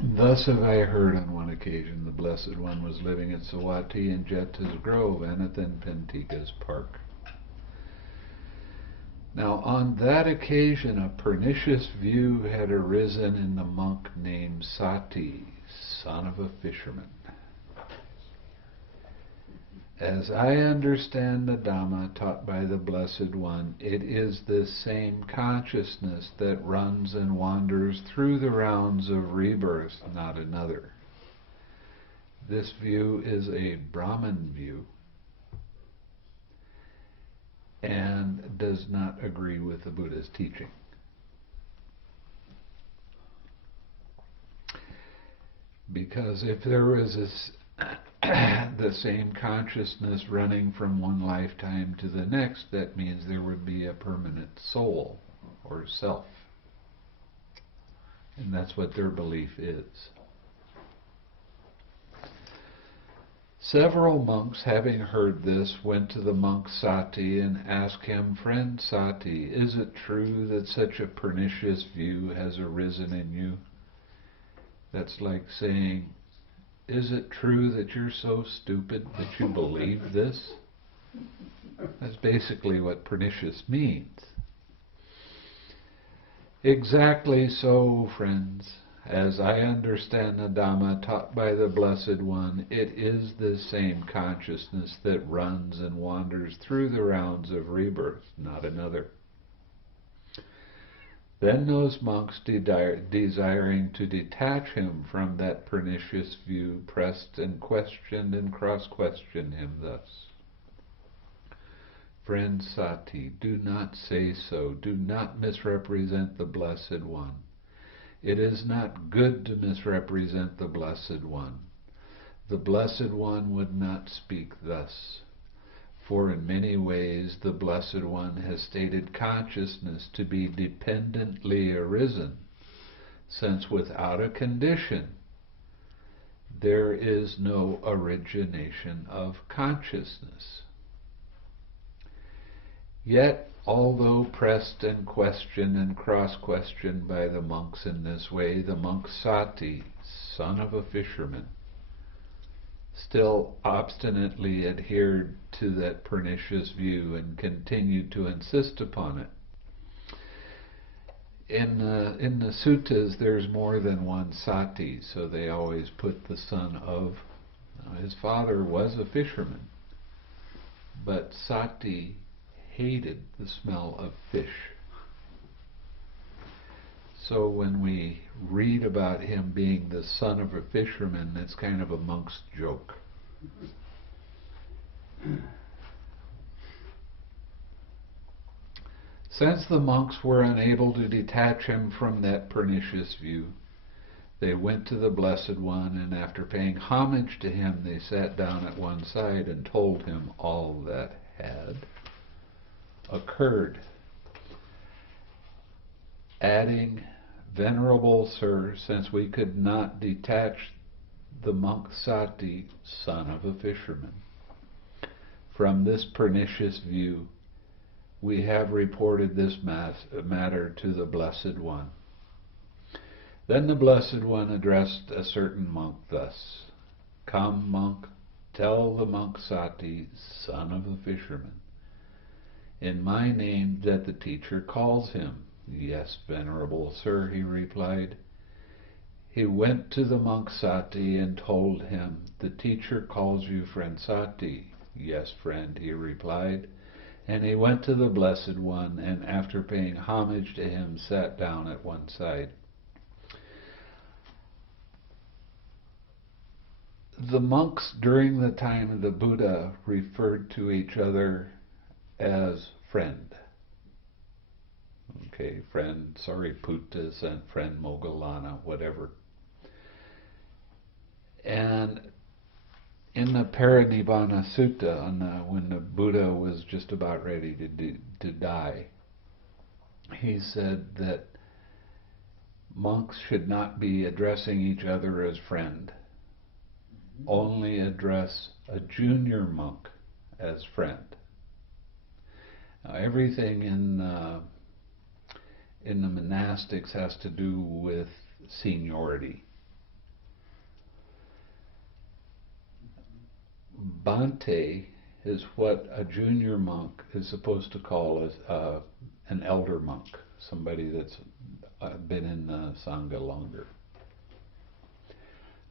Thus have I heard on one occasion the Blessed One was living at Sāti in Jeta's Grove, Anathan Pentika's park. Now on that occasion a pernicious view had arisen in the monk named Sāti, son of a fisherman. As I understand the Dhamma taught by the Blessed One, it is this same consciousness that runs and wanders through the rounds of rebirth, not another. This view is a Brahman view and does not agree with the Buddha's teaching. Because if there was the same consciousness running from one lifetime to the next, that means there would be a permanent soul or self. And that's what their belief is. Several monks, having heard this, went to the monk Sāti and asked him, "Friend Sāti, is it true that such a pernicious view has arisen in you?" That's like saying, "Is it true that you're so stupid that you believe this?" That's basically what pernicious means. Exactly so, friends. As I understand the Dhamma taught by the Blessed One, it is this same consciousness that runs and wanders through the rounds of rebirth, not another. Then those monks, desiring to detach him from that pernicious view, pressed and questioned and cross-questioned him thus. "Friend Sāti, do not say so. Do not misrepresent the Blessed One. It is not good to misrepresent the Blessed One. The Blessed One would not speak thus. For in many ways the Blessed One has stated consciousness to be dependently arisen, since without a condition there is no origination of consciousness. Yet, although pressed and questioned and cross-questioned by the monks in this way, the monk Sāti, son of a fisherman, still obstinately adhered to that pernicious view and continued to insist upon it. In the suttas, there's more than one Sāti, so they always put the son of. His father was a fisherman, but Sāti hated the smell of fish. So when we read about him being the son of a fisherman, it's kind of a monk's joke. Since the monks were unable to detach him from that pernicious view, they went to the Blessed One, and after paying homage to him, they sat down at one side and told him all that had occurred, adding, "Venerable Sir, since we could not detach the monk Sāti, son of a fisherman, from this pernicious view, we have reported this matter to the Blessed One." Then the Blessed One addressed a certain monk thus, "Come, monk, tell the monk Sāti, son of a fisherman, in my name that the teacher calls him." "Yes, Venerable Sir," he replied. He went to the monk Sāti and told him, "The teacher calls you, friend Sāti." "Yes, friend," he replied. And he went to the Blessed One, and after paying homage to him, sat down at one side. The monks during the time of the Buddha referred to each other as friend. Okay, friend Sariputta and friend Moggallana, whatever. And in the Parinibbana Sutta, when the Buddha was just about ready to die, he said that monks should not be addressing each other as friend. Only address a junior monk as friend. Now, everything in the monastics has to do with seniority. Bhante is what a junior monk is supposed to call an elder monk, somebody that's been in the Sangha longer.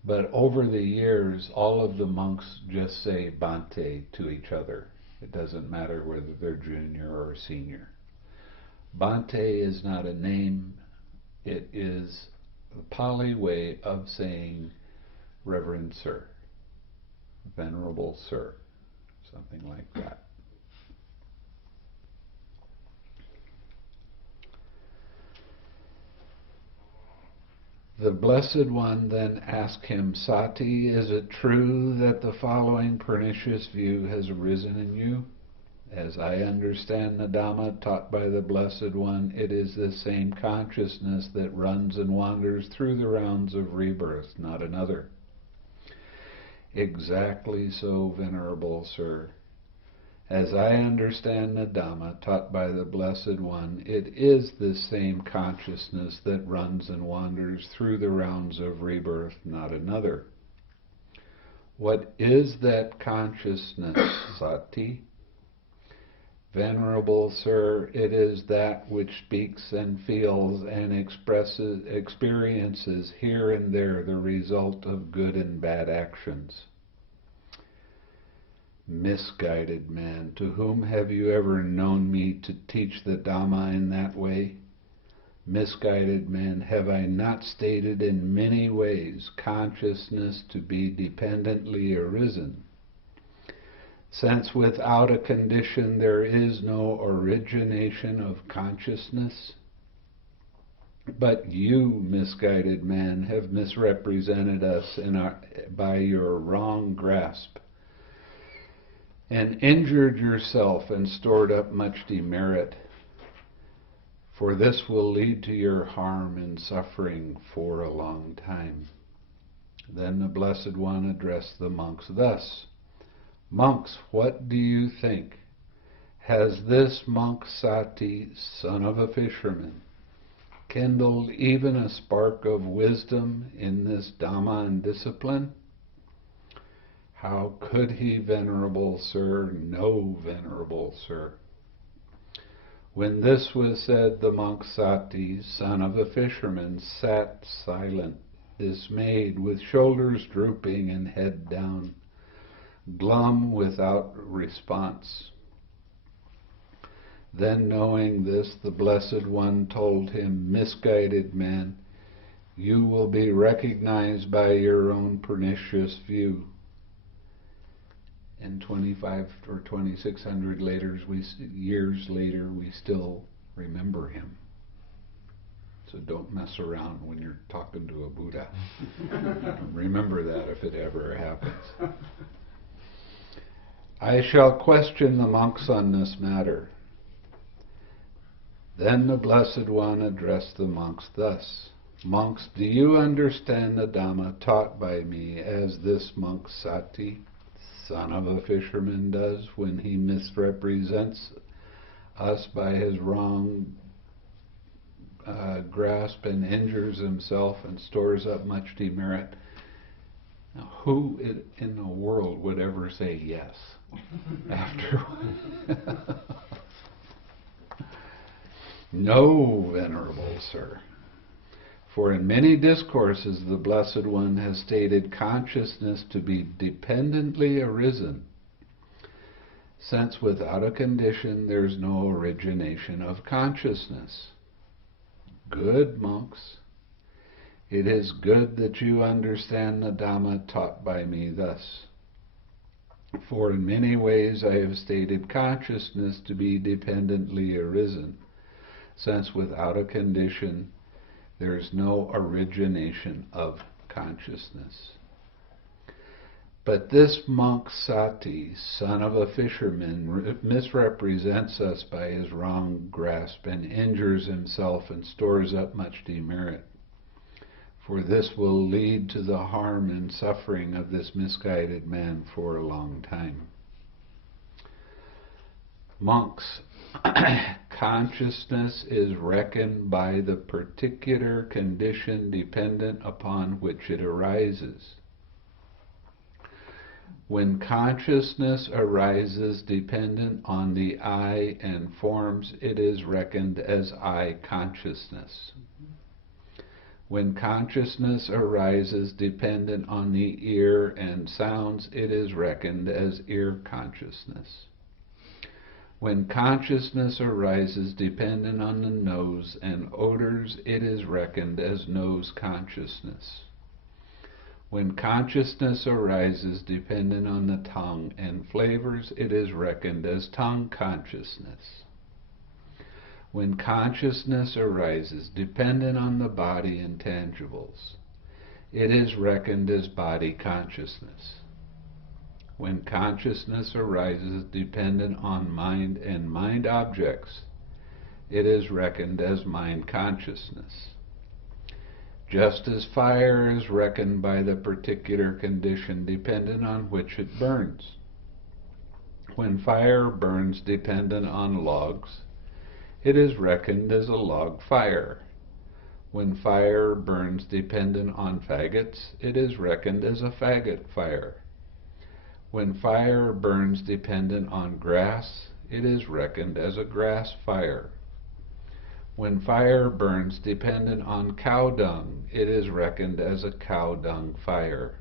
But over the years, all of the monks just say Bhante to each other. It doesn't matter whether they're junior or senior. Bhante is not a name. It is the Pali way of saying Reverend Sir, Venerable Sir, something like that. The Blessed One then asked him, Sāti, is it true that the following pernicious view has arisen in you? As I understand the Dhamma taught by the Blessed One, it is this same consciousness that runs and wanders through the rounds of rebirth, not another. Exactly so, Venerable Sir. As I understand the Dhamma taught by the Blessed One, it is this same consciousness that runs and wanders through the rounds of rebirth, not another. What is that consciousness, Sāti? Venerable Sir, it is that which speaks and feels and experiences here and there the result of good and bad actions. Misguided man, to whom have you ever known me to teach the Dhamma in that way? Misguided man, have I not stated in many ways consciousness to be dependently arisen? Since without a condition there is no origination of consciousness? But you, misguided man, have misrepresented us by your wrong grasp, and injured yourself and stored up much demerit, for this will lead to your harm and suffering for a long time. Then the Blessed One addressed the monks thus, Monks, what do you think? Has this monk Sāti, son of a fisherman, kindled even a spark of wisdom in this Dhamma and discipline? How could he, Venerable Sir? No, Venerable Sir. When this was said, the monk Sāti, son of a fisherman, sat silent, dismayed, with shoulders drooping and head down, glum without response. Then, knowing this, the Blessed One told him, Misguided man, you will be recognized by your own pernicious view. And 25 or 2600 years later, we still remember him. So don't mess around when you're talking to a Buddha. Remember that if it ever happens. I shall question the monks on this matter. Then the Blessed One addressed the monks thus, Monks, do you understand the Dhamma taught by me as this monk Sāti, son of a fisherman, does when he misrepresents us by his wrong grasp and injures himself and stores up much demerit? Now, who in the world would ever say yes after? No, Venerable Sir. For in many discourses the Blessed One has stated consciousness to be dependently arisen, since without a condition there is no origination of consciousness. Good, monks. It is good that you understand the Dhamma taught by me thus. For in many ways I have stated consciousness to be dependently arisen, since without a condition there is no origination of consciousness. But this monk Sāti, son of a fisherman, misrepresents us by his wrong grasp and injures himself and stores up much demerit. For this will lead to the harm and suffering of this misguided man for a long time. Monks, consciousness is reckoned by the particular condition dependent upon which it arises. When consciousness arises dependent on the I and forms, it is reckoned as I consciousness. When consciousness arises dependent on the ear and sounds, it is reckoned as ear consciousness. When consciousness arises dependent on the nose and odors, it is reckoned as nose consciousness. When consciousness arises dependent on the tongue and flavors, it is reckoned as tongue consciousness. When consciousness arises dependent on the body and tangibles, it is reckoned as body consciousness. When consciousness arises dependent on mind and mind objects, it is reckoned as mind consciousness. Just as fire is reckoned by the particular condition dependent on which it burns. When fire burns dependent on logs, it is reckoned as a log fire. When fire burns dependent on faggots, it is reckoned as a faggot fire. When fire burns dependent on grass, it is reckoned as a grass fire. When fire burns dependent on cow dung, it is reckoned as a cow dung fire.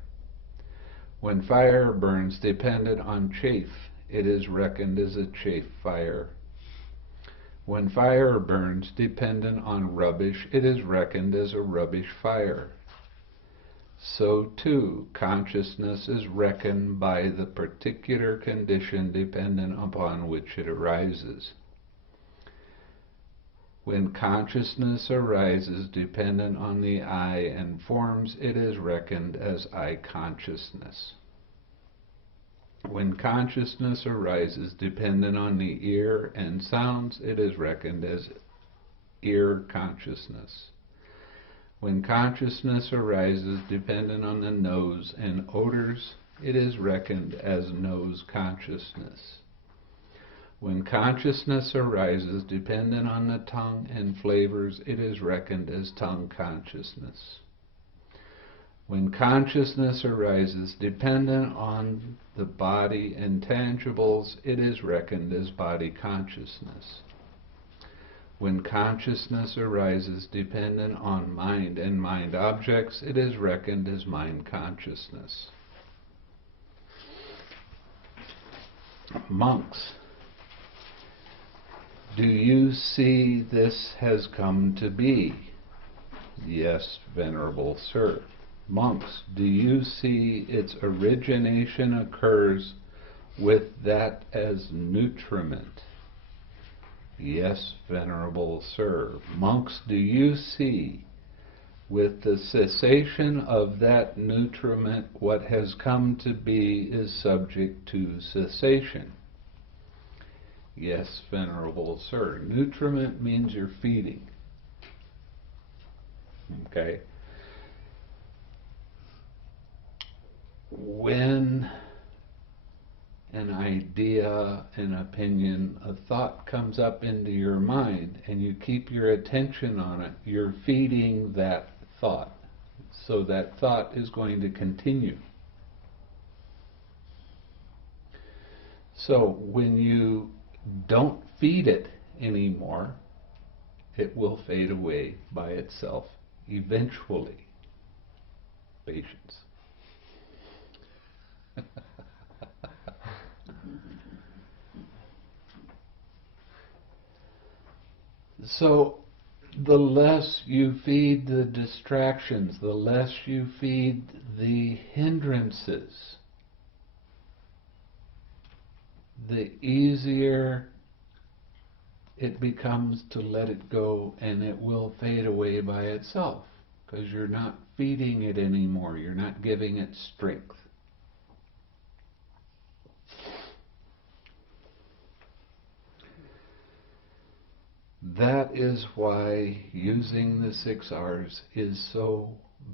When fire burns dependent on chaff, it is reckoned as a chaff fire. When fire burns dependent on rubbish, it is reckoned as a rubbish fire. So too, consciousness is reckoned by the particular condition dependent upon which it arises. When consciousness arises dependent on the I and forms, it is reckoned as I consciousness. When consciousness arises dependent on the ear and sounds, it is reckoned as ear consciousness. When consciousness arises dependent on the nose and odors, it is reckoned as nose consciousness. When consciousness arises dependent on the tongue and flavors, it is reckoned as tongue consciousness. When consciousness arises dependent on the body and tangibles, it is reckoned as body consciousness. When consciousness arises dependent on mind and mind objects, it is reckoned as mind consciousness. Monks, do you see this has come to be? Yes, Venerable Sir. Monks, do you see its origination occurs with that as nutriment? Yes, Venerable Sir. Monks, do you see with the cessation of that nutriment what has come to be is subject to cessation? Yes, Venerable Sir. Nutriment means you're feeding. Okay? When an idea, an opinion, a thought comes up into your mind and you keep your attention on it, you're feeding that thought. So that thought is going to continue. So when you don't feed it anymore, it will fade away by itself eventually. Patience. So the less you feed the distractions, the less you feed the hindrances, the easier it becomes to let it go, and it will fade away by itself because you're not feeding it anymore. You're not giving it strength. That is why using the 6 R's is so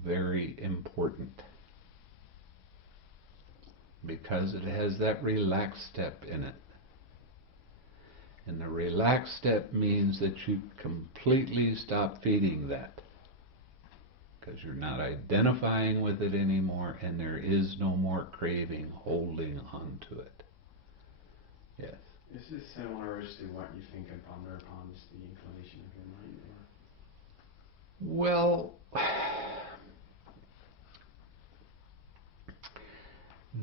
very important, because it has that relaxed step in it. And the relaxed step means that you completely stop feeding that. because you're not identifying with it anymore, and there is no more craving holding on to it. Yes. Is this similar to what you think and ponder upon is the inclination of your mind? Or? Well,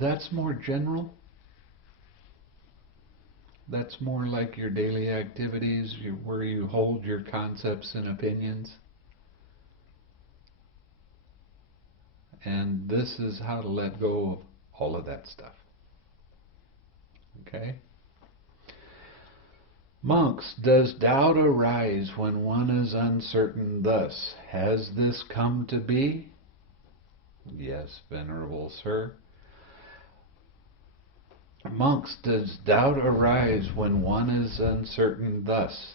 that's more general. That's more like your daily activities, where you hold your concepts and opinions. And this is how to let go of all of that stuff. Okay? Monks, does doubt arise when one is uncertain thus? Has this come to be? Yes, Venerable Sir. Monks, does doubt arise when one is uncertain thus?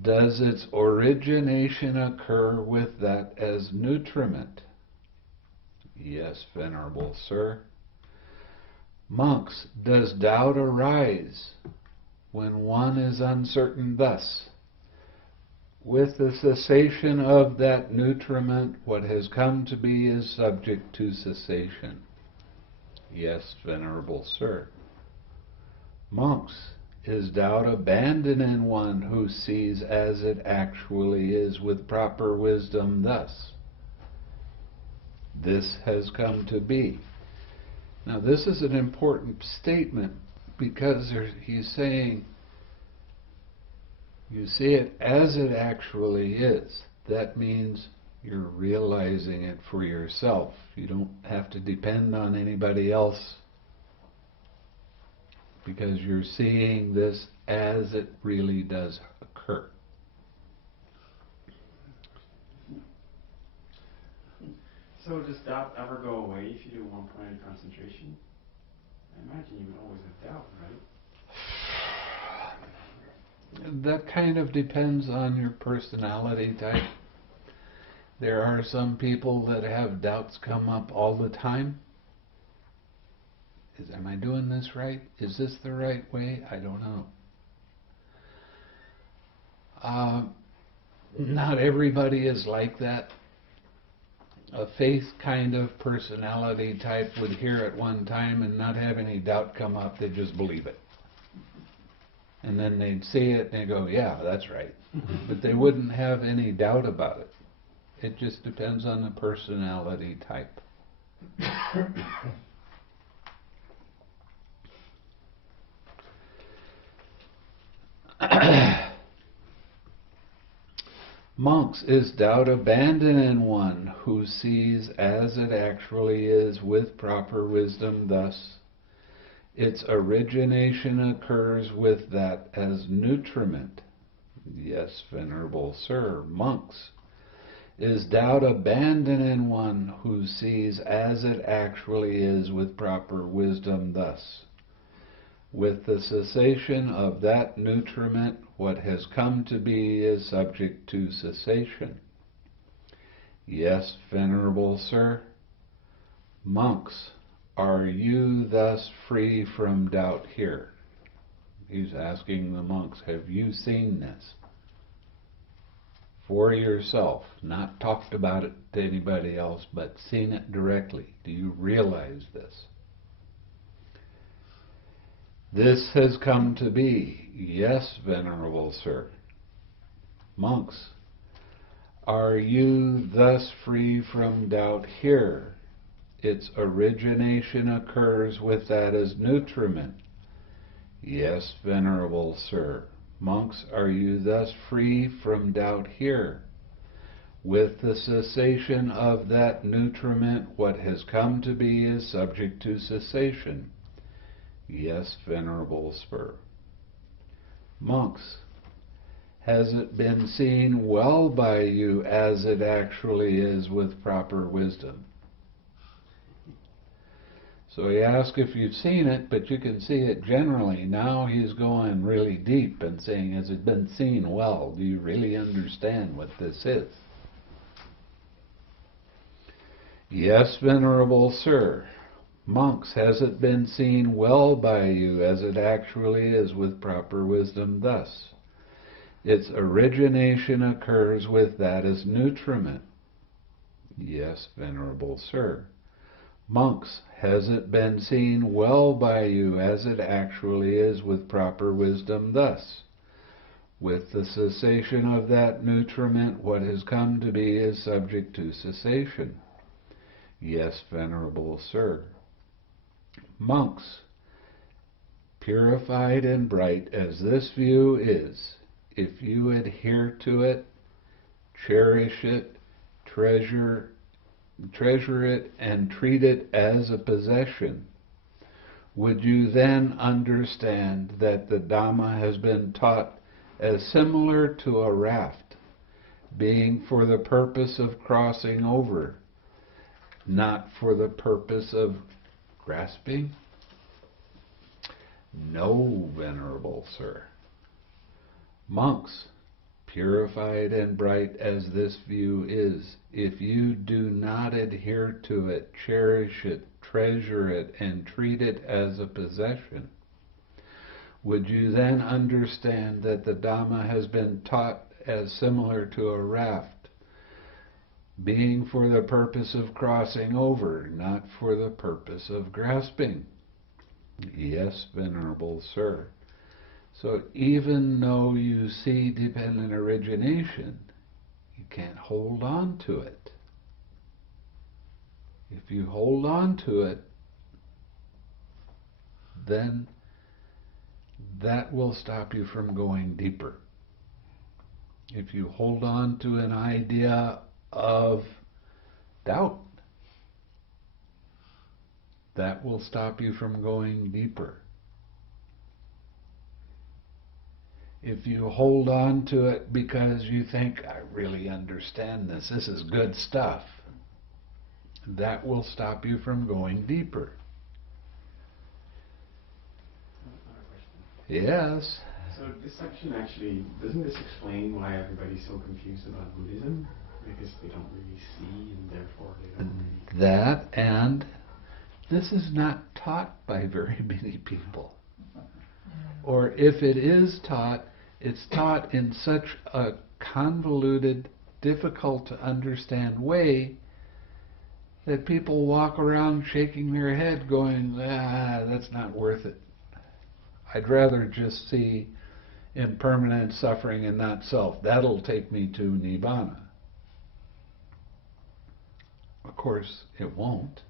Does its origination occur with that as nutriment? Yes, Venerable Sir. Monks, does doubt arise when one is uncertain thus? With the cessation of that nutriment, what has come to be is subject to cessation. Yes, Venerable Sir. Monks, is doubt abandoned in one who sees as it actually is with proper wisdom thus? This has come to be. Now this is an important statement, because he's saying you see it as it actually is. That means you're realizing it for yourself. You don't have to depend on anybody else, because you're seeing this as it really does occur. So does doubt ever go away if you do one-pointed concentration? I imagine you would always have doubt, right? That kind of depends on your personality type. There are some people that have doubts come up all the time. Am I doing this right? Is this the right way? I don't know. Not everybody is like that. A faith kind of personality type would hear at one time and not have any doubt come up. They'd just believe it. And then they'd see it and they'd go, yeah, that's right. But they wouldn't have any doubt about it. It just depends on the personality type. Monks, is doubt abandoned in one who sees as it actually is with proper wisdom thus? Its origination occurs with that as nutriment. Yes, Venerable Sir. Monks, is doubt abandoned in one who sees as it actually is with proper wisdom thus? With the cessation of that nutriment, what has come to be is subject to cessation. Yes, Venerable Sir. Monks, are you thus free from doubt here? He's asking the monks, have you seen this for yourself? Not talked about it to anybody else, but seen it directly. Do you realize this? This has come to be. Yes, Venerable Sir. Monks, are you thus free from doubt here? Its origination occurs with that as nutriment. Yes, Venerable Sir. Monks, are you thus free from doubt here? With the cessation of that nutriment, what has come to be is subject to cessation. Yes, Venerable Sir. Monks, has it been seen well by you as it actually is with proper wisdom? So he asks if you've seen it, but you can see it generally. Now he's going really deep and saying, has it been seen well? Do you really understand what this is? Yes, Venerable Sir. Monks, has it been seen well by you as it actually is with proper wisdom thus? Its origination occurs with that as nutriment. Yes, Venerable Sir. Monks, has it been seen well by you as it actually is with proper wisdom thus? With the cessation of that nutriment, what has come to be is subject to cessation. Yes, Venerable Sir. Monks, purified and bright as this view is, if you adhere to it, cherish it, treasure it, and treat it as a possession, would you then understand that the Dhamma has been taught as similar to a raft, being for the purpose of crossing over, not for the purpose of grasping? No, Venerable Sir. Monks, purified and bright as this view is, if you do not adhere to it, cherish it, treasure it, and treat it as a possession, would you then understand that the Dhamma has been taught as similar to a raft, being for the purpose of crossing over, not for the purpose of grasping? Yes, Venerable Sir. So even though you see dependent origination, you can't hold on to it. If you hold on to it, then that will stop you from going deeper. If you hold on to an idea of doubt, that will stop you from going deeper. If you hold on to it because you think, I really understand this, this is good stuff, that will stop you from going deeper. Yes. So this section actually, doesn't this explain why everybody's so confused about Buddhism? Because they don't really see and therefore they don't really... That, and this is not taught by very many people. Or if it is taught, it's taught in such a convoluted, difficult to understand way that people walk around shaking their head going, that's not worth it. I'd rather just see impermanent suffering and not self. That'll take me to Nibbana. Of course, it won't.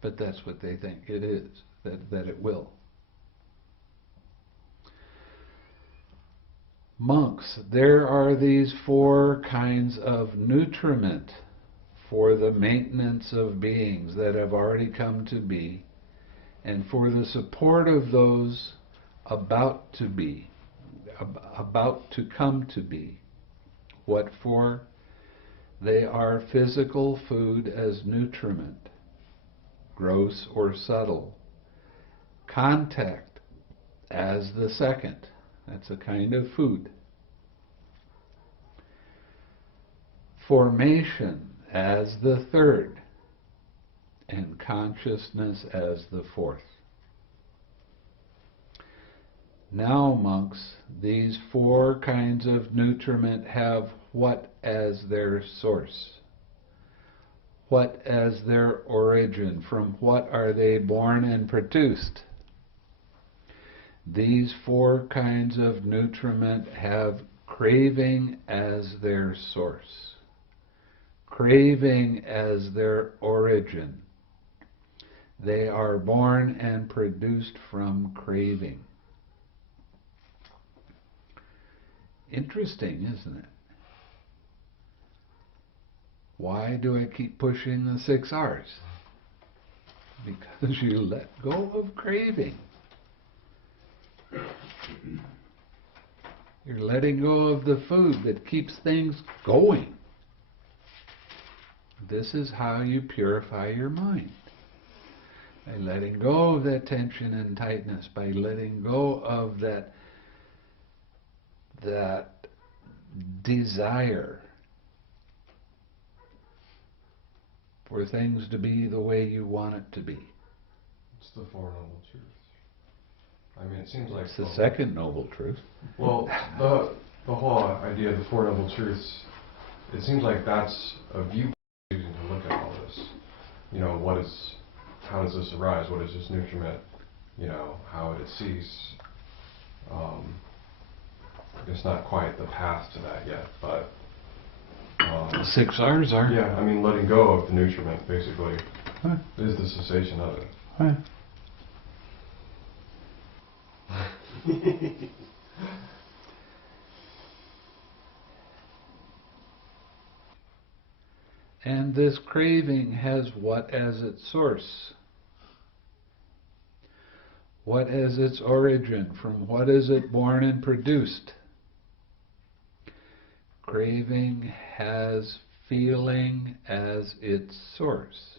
But that's what they think it is, that it will. Monks, there are these 4 kinds of nutriment for the maintenance of beings that have already come to be, and for the support of those about to be, about to come to be. What for? They are physical food as nutriment, gross or subtle. Contact as the second. That's a kind of food. Formation as the third. And consciousness as the fourth. Now, monks, these 4 kinds of nutriment have what as their source? What as their origin? From what are they born and produced? These 4 kinds of nutriment have craving as their source, craving as their origin. They are born and produced from craving. Interesting, isn't it? Why do I keep pushing the 6 R's? Because you let go of craving. You're letting go of the food that keeps things going. This is how you purify your mind. By letting go of that tension and tightness, by letting go of that desire for things to be the way you want it to be. It's the Four Noble Truths. I mean, it seems like it's the second noble truth. Well, the whole idea of the Four Noble Truths it seems like that's a viewpoint using to look at all this. You know, how does this arise? What is this nutriment? You know, how would it cease? It's not quite the path to that yet, but The 6 R's are. yeah, I mean, letting go of the nutriment basically Huh. is the cessation of it. Huh. And this craving has what as its source? What as its origin? From what is it born and produced? Craving has feeling as its source.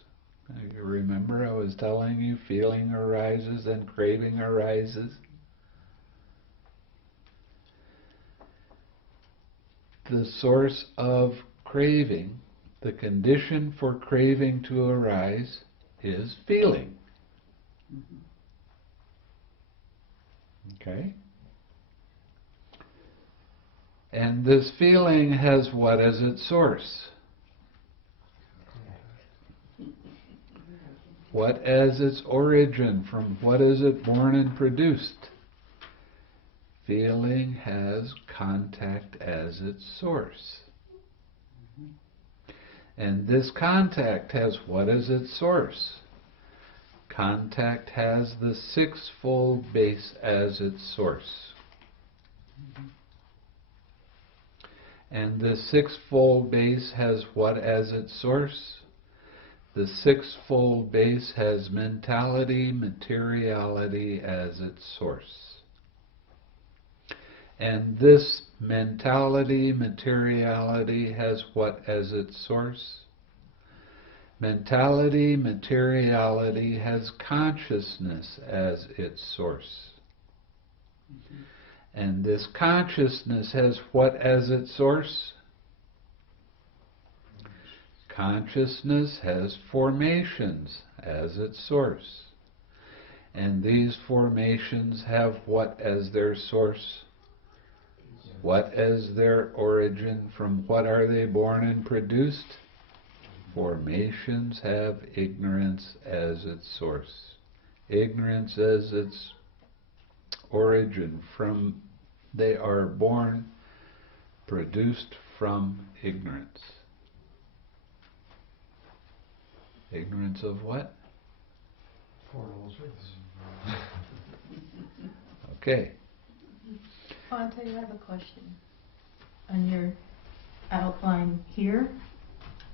You remember I was telling you feeling arises and craving arises? The source of craving, the condition for craving to arise, is feeling. Okay? And this feeling has what as its source? What as its origin? From what is it born and produced? Feeling has contact as its source. And this contact has what as its source? Contact has the sixfold base as its source. And the sixfold base has what as its source? The sixfold base has mentality, materiality as its source. And this mentality, materiality has what as its source? Mentality, materiality has consciousness as its source. And this consciousness has what as its source? Consciousness has formations as its source. And these formations have what as their source? What as their origin? From what are they born and produced? Formations have ignorance as its source. Ignorance as its origin. From they are born, produced from ignorance. Ignorance of what? Four Noble Truths. Okay. Bhante, I have a question. On your outline here,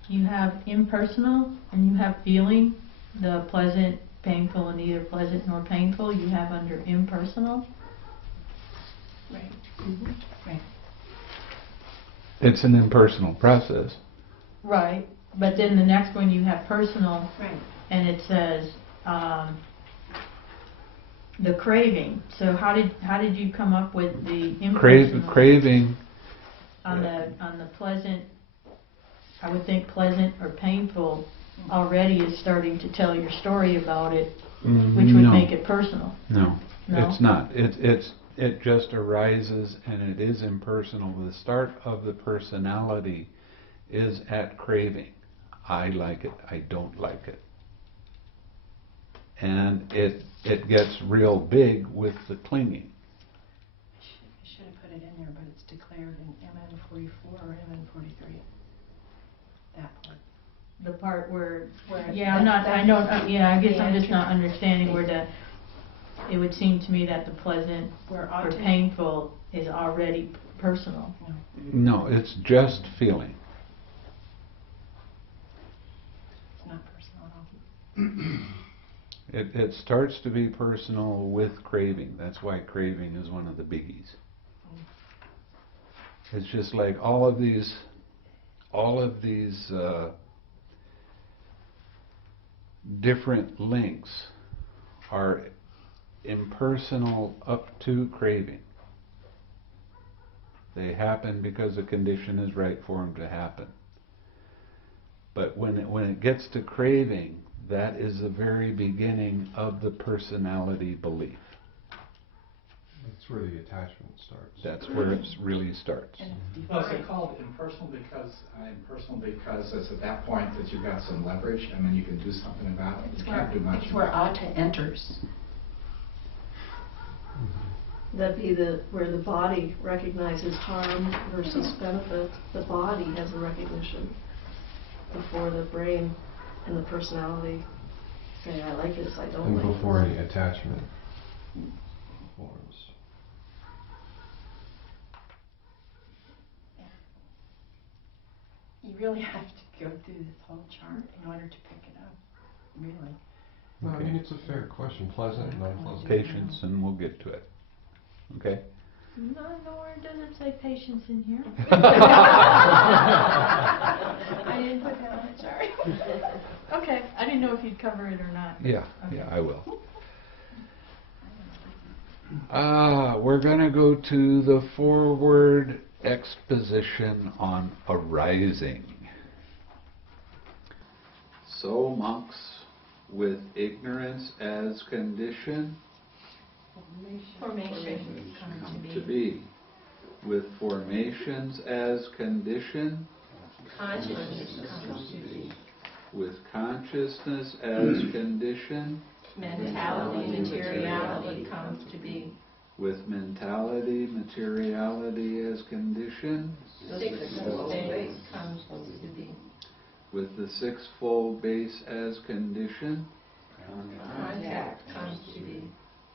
you have impersonal and you have feeling, the pleasant, painful, and neither pleasant nor painful, you have under impersonal. Right. Right. It's an impersonal process. Right. But then the next one you have personal, Right. and it says the craving. So how did you come up with the impersonal Craving. on the pleasant? I would think pleasant or painful already is starting to tell your story about it, which would make it personal. No, No? it's not. It just arises and it is impersonal. The start of the personality is at craving. I like it, I don't like it. And it gets real big with the clinging. I should have put it in there, but it's declared in MN 44 or MN 43. That part. The part where Yeah, I guess I'm just not understanding where it would seem to me that the pleasant Where or autism. painful is already personal. No, it's just feeling. It's not personal at all. It starts to be personal with craving. That's why craving is one of the biggies. It's just like all of these different links are impersonal up to craving. They happen because a condition is right for them to happen. But when it gets to craving, that is the very beginning of the personality belief. That's where the attachment starts. That's where it really starts. And it's Well, is defined. it called impersonal because it's at that point that you've got some leverage and then you can do something about it? You can't do much. It's where Atta enters. That'd be where the body recognizes harm versus benefit. The body has a recognition before the brain and the personality say, I like this, I don't And like before this. any attachment forms. You really have to go through this whole chart in order to pick it up. Really. No, I Okay. mean, it's a fair question, pleasant and unpleasant. Patience, and we'll get to it. Okay? Nowhere does it say patience in here. I didn't put that on the chart. Okay, I didn't know if you'd cover it or not. Yeah, yeah, I will. We're going to go to the forward exposition on arising. So, monks, with ignorance as condition, Formation come come to be. With formations as condition, Consciousness comes to be. with consciousness as condition, Mentality, materiality comes to be. with mentality, materiality as condition, The sixfold base comes to be. with the sixfold base as condition, Contact comes to be.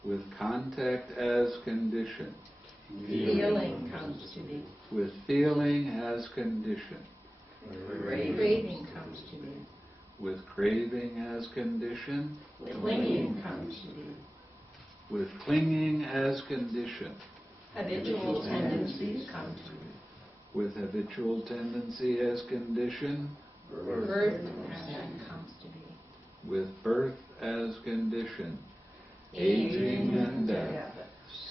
with contact as condition, Feeling comes to be. with feeling as condition, Craving comes to be. with craving as condition, Clinging comes to be. with clinging as condition, Habitual tendencies come to be. with habitual tendency as condition, Birth comes to be. with birth as condition, aging and death,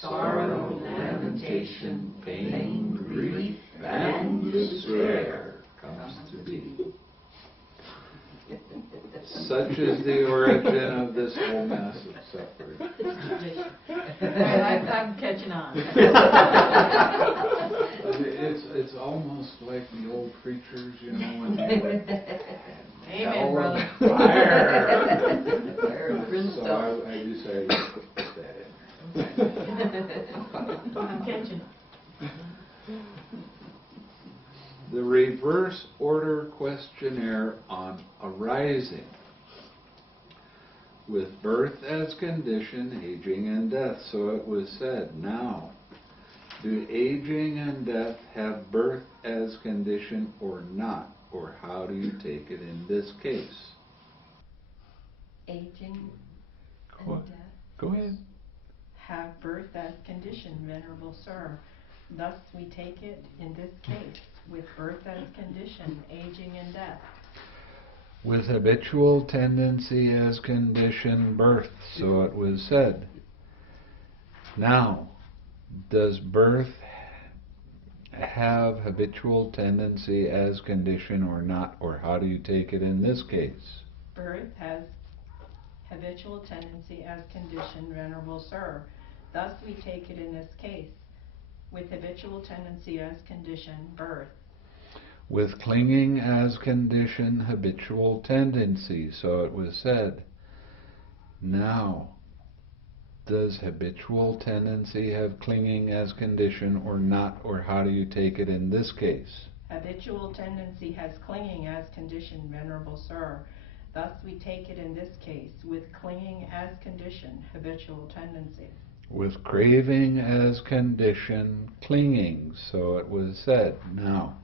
sorrow, lamentation, pain, grief, and despair comes to be. Such is the origin of this whole mass of suffering. I'm catching on. It's almost like the old preachers, you know, when they would Amen, hell brother. and fire. Brimstone. So I decided to put that in. I'm catching on. The reverse order questionnaire on arising. With birth as condition, aging and death. So it was said, now, do aging and death have birth as condition or not? Or how do you take it in this case? Aging Go and death Go ahead. have birth as condition, Venerable Sir. Thus we take it in this case, with birth as condition, aging and death. With habitual tendency as condition, birth. So it was said. Now, does birth have habitual tendency as condition or not? Or how do you take it in this case? Birth has habitual tendency as condition, Venerable Sir. Thus we take it in this case, with habitual tendency as condition, birth. With clinging as condition, habitual tendency. So it was said. Now, does habitual tendency have clinging as condition or not? Or how do you take it in this case? Habitual tendency has clinging as condition, Venerable Sir. Thus we take it in this case, with clinging as condition, habitual tendency. With craving as condition, clinging. So it was said. Now,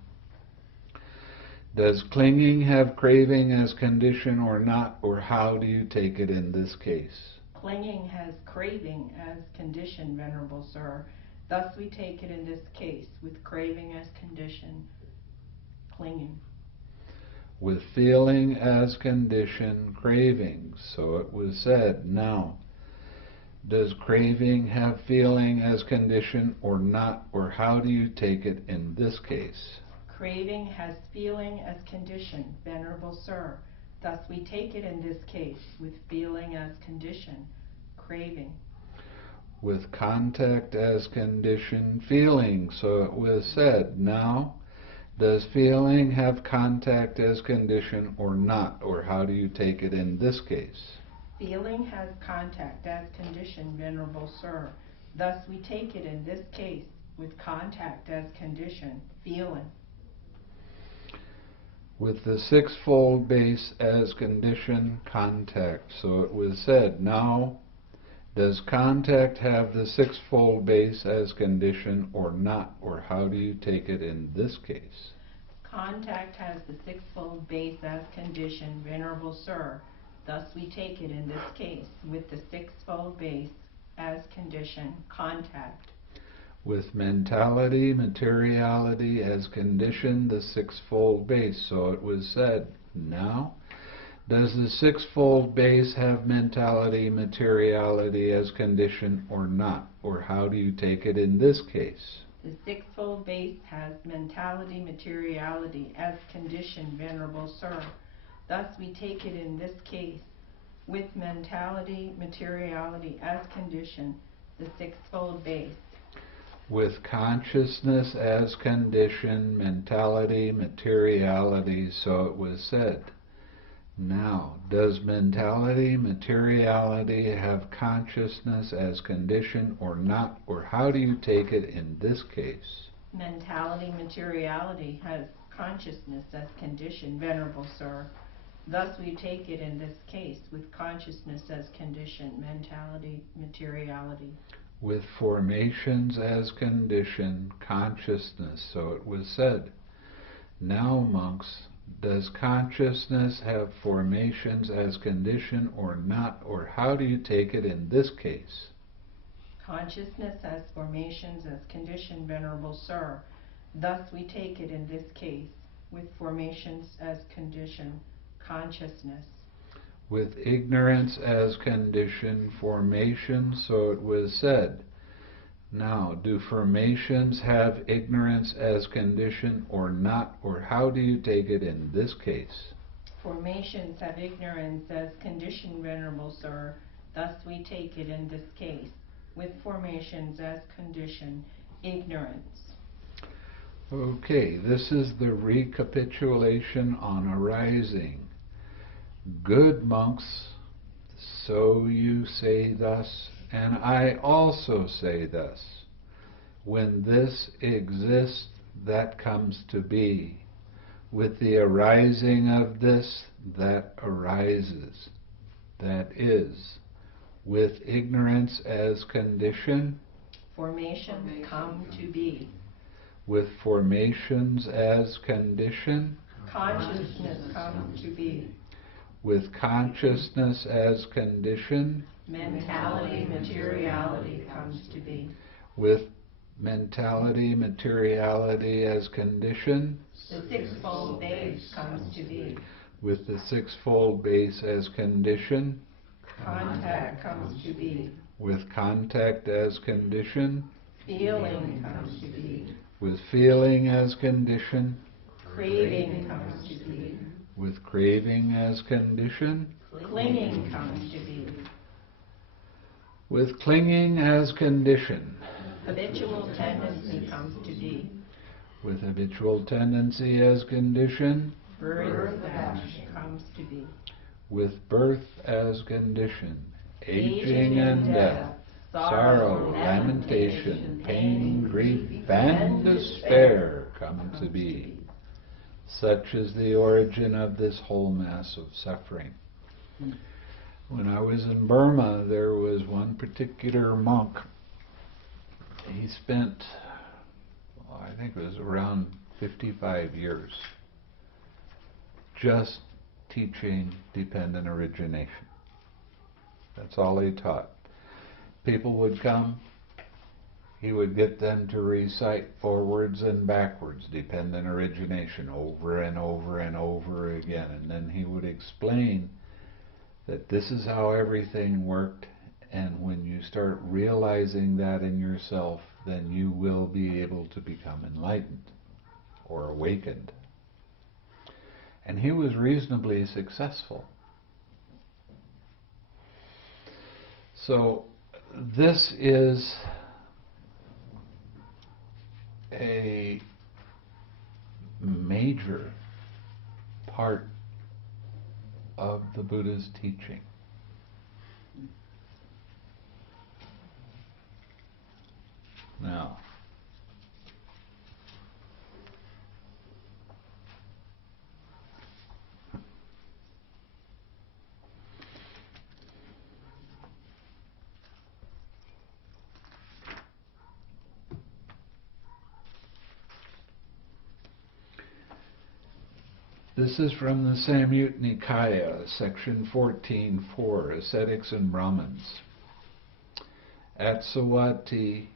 does clinging have craving as condition or not? Or how do you take it in this case? Clinging has craving as condition, Venerable Sir. Thus we take it in this case, with craving as condition, clinging. With feeling as condition, craving. So it was said. Now, does craving have feeling as condition or not? Or how do you take it in this case? Craving has feeling as condition, Venerable Sir. Thus we take it in this case, with feeling as condition, craving. With contact as condition, feeling. So it was said, now, does feeling have contact as condition or not? Or how do you take it in this case? Feeling has contact as condition, Venerable Sir. Thus we take it in this case with contact as condition, feeling. With the sixfold base as condition, contact. So it was said, now, does contact have the sixfold base as condition or not? Or how do you take it in this case? Contact has the sixfold base as condition, Venerable Sir. Thus we take it in this case with the sixfold base as condition, contact. With mentality, materiality as condition, the sixfold base. So it was said, now, does the sixfold base have mentality, materiality as condition or not? Or how do you take it in this case? The sixfold base has mentality, materiality as condition, Venerable Sir. Thus we take it in this case with mentality, materiality as condition, the sixfold base. With consciousness as condition, mentality, materiality, so it was said. Now, does mentality, materiality have consciousness as condition or not? Or how do you take it in this case? Mentality, materiality has consciousness as condition, Venerable Sir. Thus we take it in this case with consciousness as condition, mentality, materiality. With formations as condition, consciousness, so it was said. Now, monks, does consciousness have formations as condition or not? Or how do you take it in this case? Consciousness has formations as condition, Venerable Sir. Thus we take it in this case with formations as condition, consciousness. With ignorance as condition, formation, so it was said. Now, do formations have ignorance as condition or not? Or how do you take it in this case? Formations have ignorance as condition, Venerable Sir. Thus we take it in this case with formations as condition, ignorance. Okay, this is the recapitulation on arising. Good monks, so you say thus, and I also say thus. When this exists, that comes to be. With the arising of this, that arises. That is, with ignorance as condition, Formations come to be. with formations as condition, Consciousness comes to be. with consciousness as condition, Mentality, materiality comes to be. with mentality, materiality as condition, The sixfold base comes to be. with the sixfold base as condition, Contact comes to be. with contact as condition, Feeling comes to be. with feeling as condition, Craving comes to be. with craving as condition, Clinging comes to be. with clinging as condition, Habitual tendency comes to be. with habitual tendency as condition, Birth comes to be. with birth as condition, aging and death, sorrow, lamentation, pain, grief, and despair come to be. Such is the origin of this whole mass of suffering. When I was in Burma, there was one particular monk. He spent, I think it was around 55 years, just teaching dependent origination. That's all he taught. People would come, he would get them to recite forwards and backwards dependent origination over and over and over again, and then he would explain that this is how everything worked, and when you start realizing that in yourself, then you will be able to become enlightened or awakened. And he was reasonably successful. So this is a major part of the Buddha's teaching. Now, this is from the Samyutta Nikaya, section 14.4, Ascetics and Brahmins. At Sāti,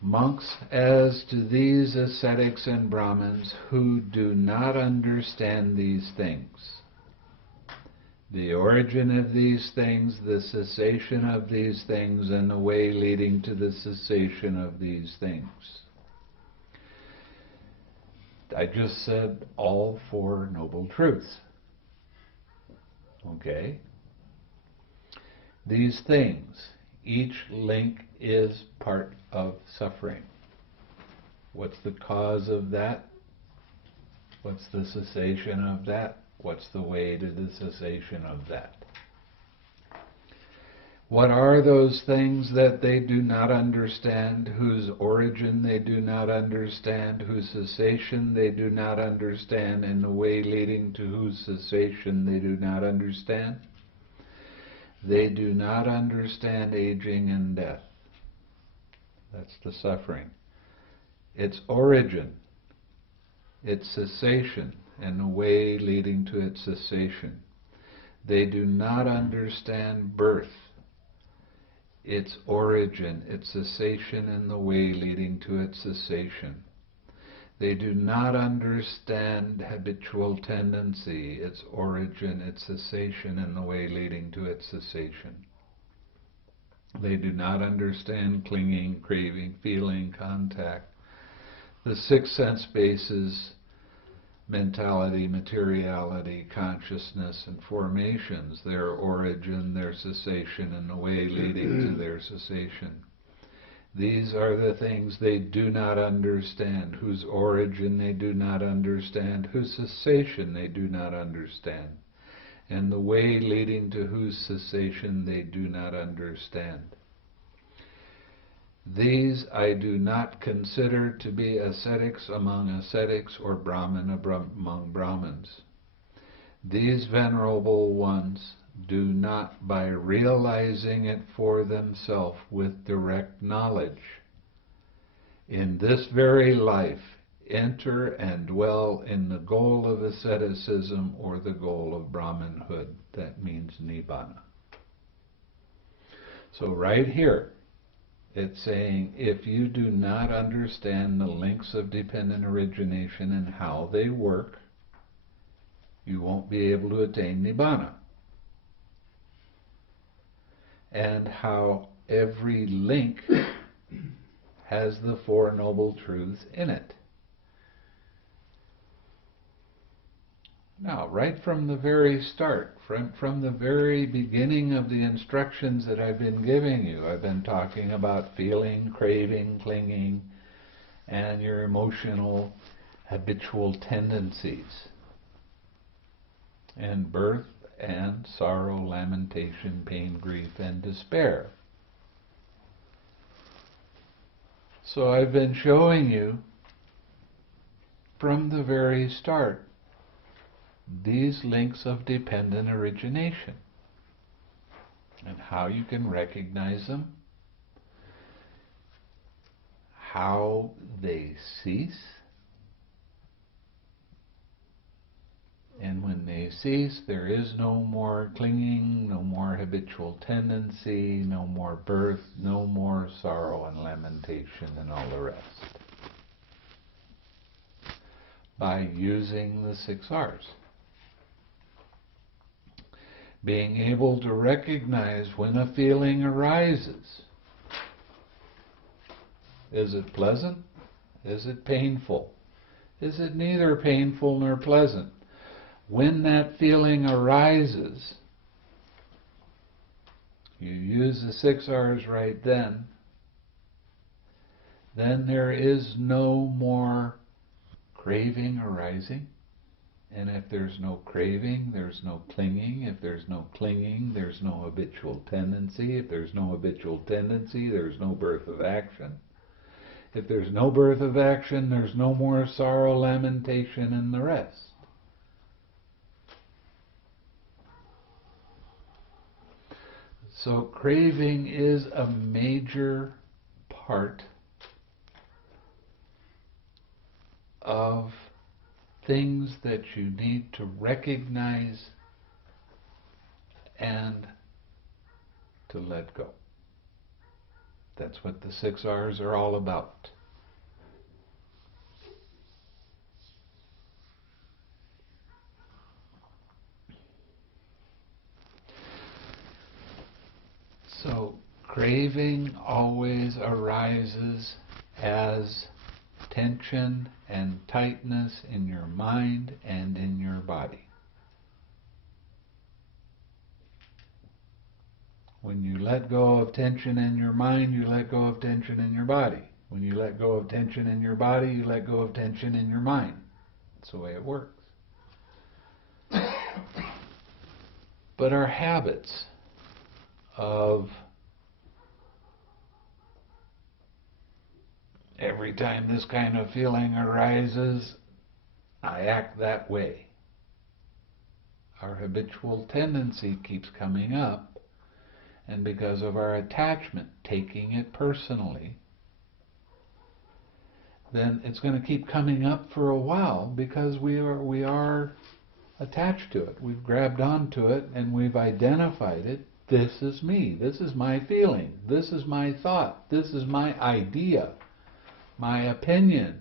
monks, as to these ascetics and Brahmins who do not understand these things, the origin of these things, the cessation of these things, and the way leading to the cessation of these things. I just said all four noble truths. Okay? These things, each link is part of suffering. What's the cause of that? What's the cessation of that? What's the way to the cessation of that? What are those things that they do not understand, whose origin they do not understand, whose cessation they do not understand, and the way leading to whose cessation they do not understand? They do not understand aging and death. That's the suffering. Its origin, its cessation, and the way leading to its cessation. They do not understand birth, its origin, its cessation, and the way leading to its cessation. They do not understand habitual tendency, its origin, its cessation, and the way leading to its cessation. They do not understand clinging, craving, feeling, contact, the six sense bases, mentality, materiality, consciousness, and formations, their origin, their cessation, and the way leading to their cessation. These are the things they do not understand, whose origin they do not understand, whose cessation they do not understand, and the way leading to whose cessation they do not understand. These I do not consider to be ascetics among ascetics or Brahmin among Brahmins. These venerable ones do not, by realizing it for themselves with direct knowledge, in this very life enter and dwell in the goal of asceticism or the goal of Brahmanhood. That means Nibbana. So right here, it's saying, if you do not understand the links of dependent origination and how they work, you won't be able to attain Nibbana. And how every link has the Four Noble Truths in it. Now, right from the very start, from the very beginning of the instructions that I've been giving you, I've been talking about feeling, craving, clinging, and your emotional habitual tendencies, and birth and sorrow, lamentation, pain, grief, and despair. So I've been showing you from the very start these links of dependent origination and how you can recognize them, how they cease, and when they cease, there is no more clinging, no more habitual tendency, no more birth, no more sorrow and lamentation and all the rest. By using the 6 R's. Being able to recognize when a feeling arises. Is it pleasant? Is it painful? Is it neither painful nor pleasant? When that feeling arises, You use the 6 R's right then there is no more craving arising. And if there's no craving, there's no clinging. If there's no clinging, there's no habitual tendency. If there's no habitual tendency, there's no birth of action. If there's no birth of action, there's no more sorrow, lamentation, and the rest. So craving is a major part of things that you need to recognize and to let go. That's what the 6 R's are all about. So, craving always arises as tension and tightness in your mind and in your body. When you let go of tension in your mind, you let go of tension in your body. When you let go of tension in your body, you let go of tension in your mind. That's the way it works. But our habits of every time this kind of feeling arises, I act that way. Our habitual tendency keeps coming up, and because of our attachment, taking it personally, then it's going to keep coming up for a while because we are attached to it. We've grabbed onto it and we've identified it. This is me. This is my feeling. This is my thought. This is my idea. My opinion.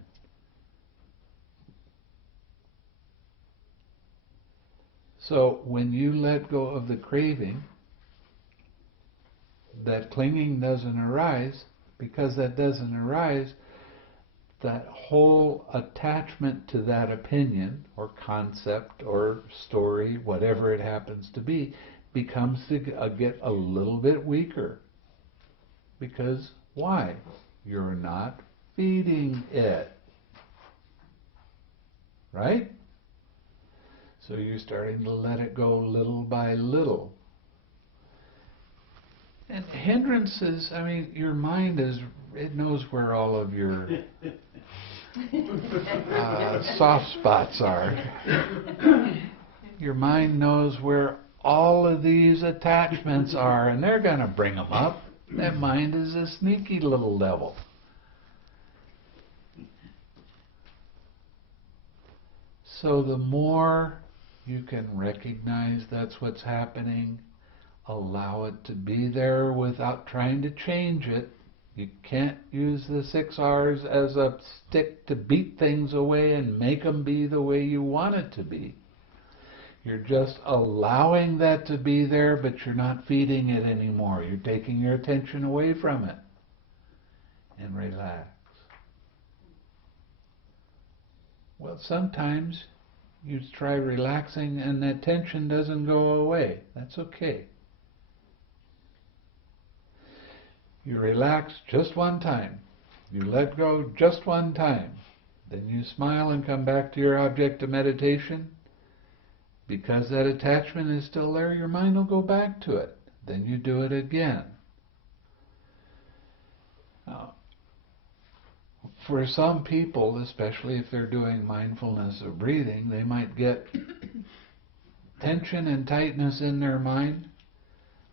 So when you let go of the craving, that clinging doesn't arise. Because that doesn't arise, that whole attachment to that opinion or concept or story, whatever it happens to be, becomes to get a little bit weaker. Because why? You're not feeding it. Right? So you're starting to let it go little by little. And hindrances, I mean, your mind it knows where all of your soft spots are. Your mind knows where all of these attachments are, and they're going to bring them up. That mind is a sneaky little devil. So the more you can recognize that's what's happening, allow it to be there without trying to change it. You can't use the 6 R's as a stick to beat things away and make them be the way you want it to be. You're just allowing that to be there, but you're not feeding it anymore. You're taking your attention away from it. And relax. Well, sometimes you try relaxing and that tension doesn't go away. That's okay. You relax just one time. You let go just one time. Then you smile and come back to your object of meditation. Because that attachment is still there, your mind will go back to it. Then you do it again. Now, for some people, especially if they're doing mindfulness of breathing, they might get tension and tightness in their mind.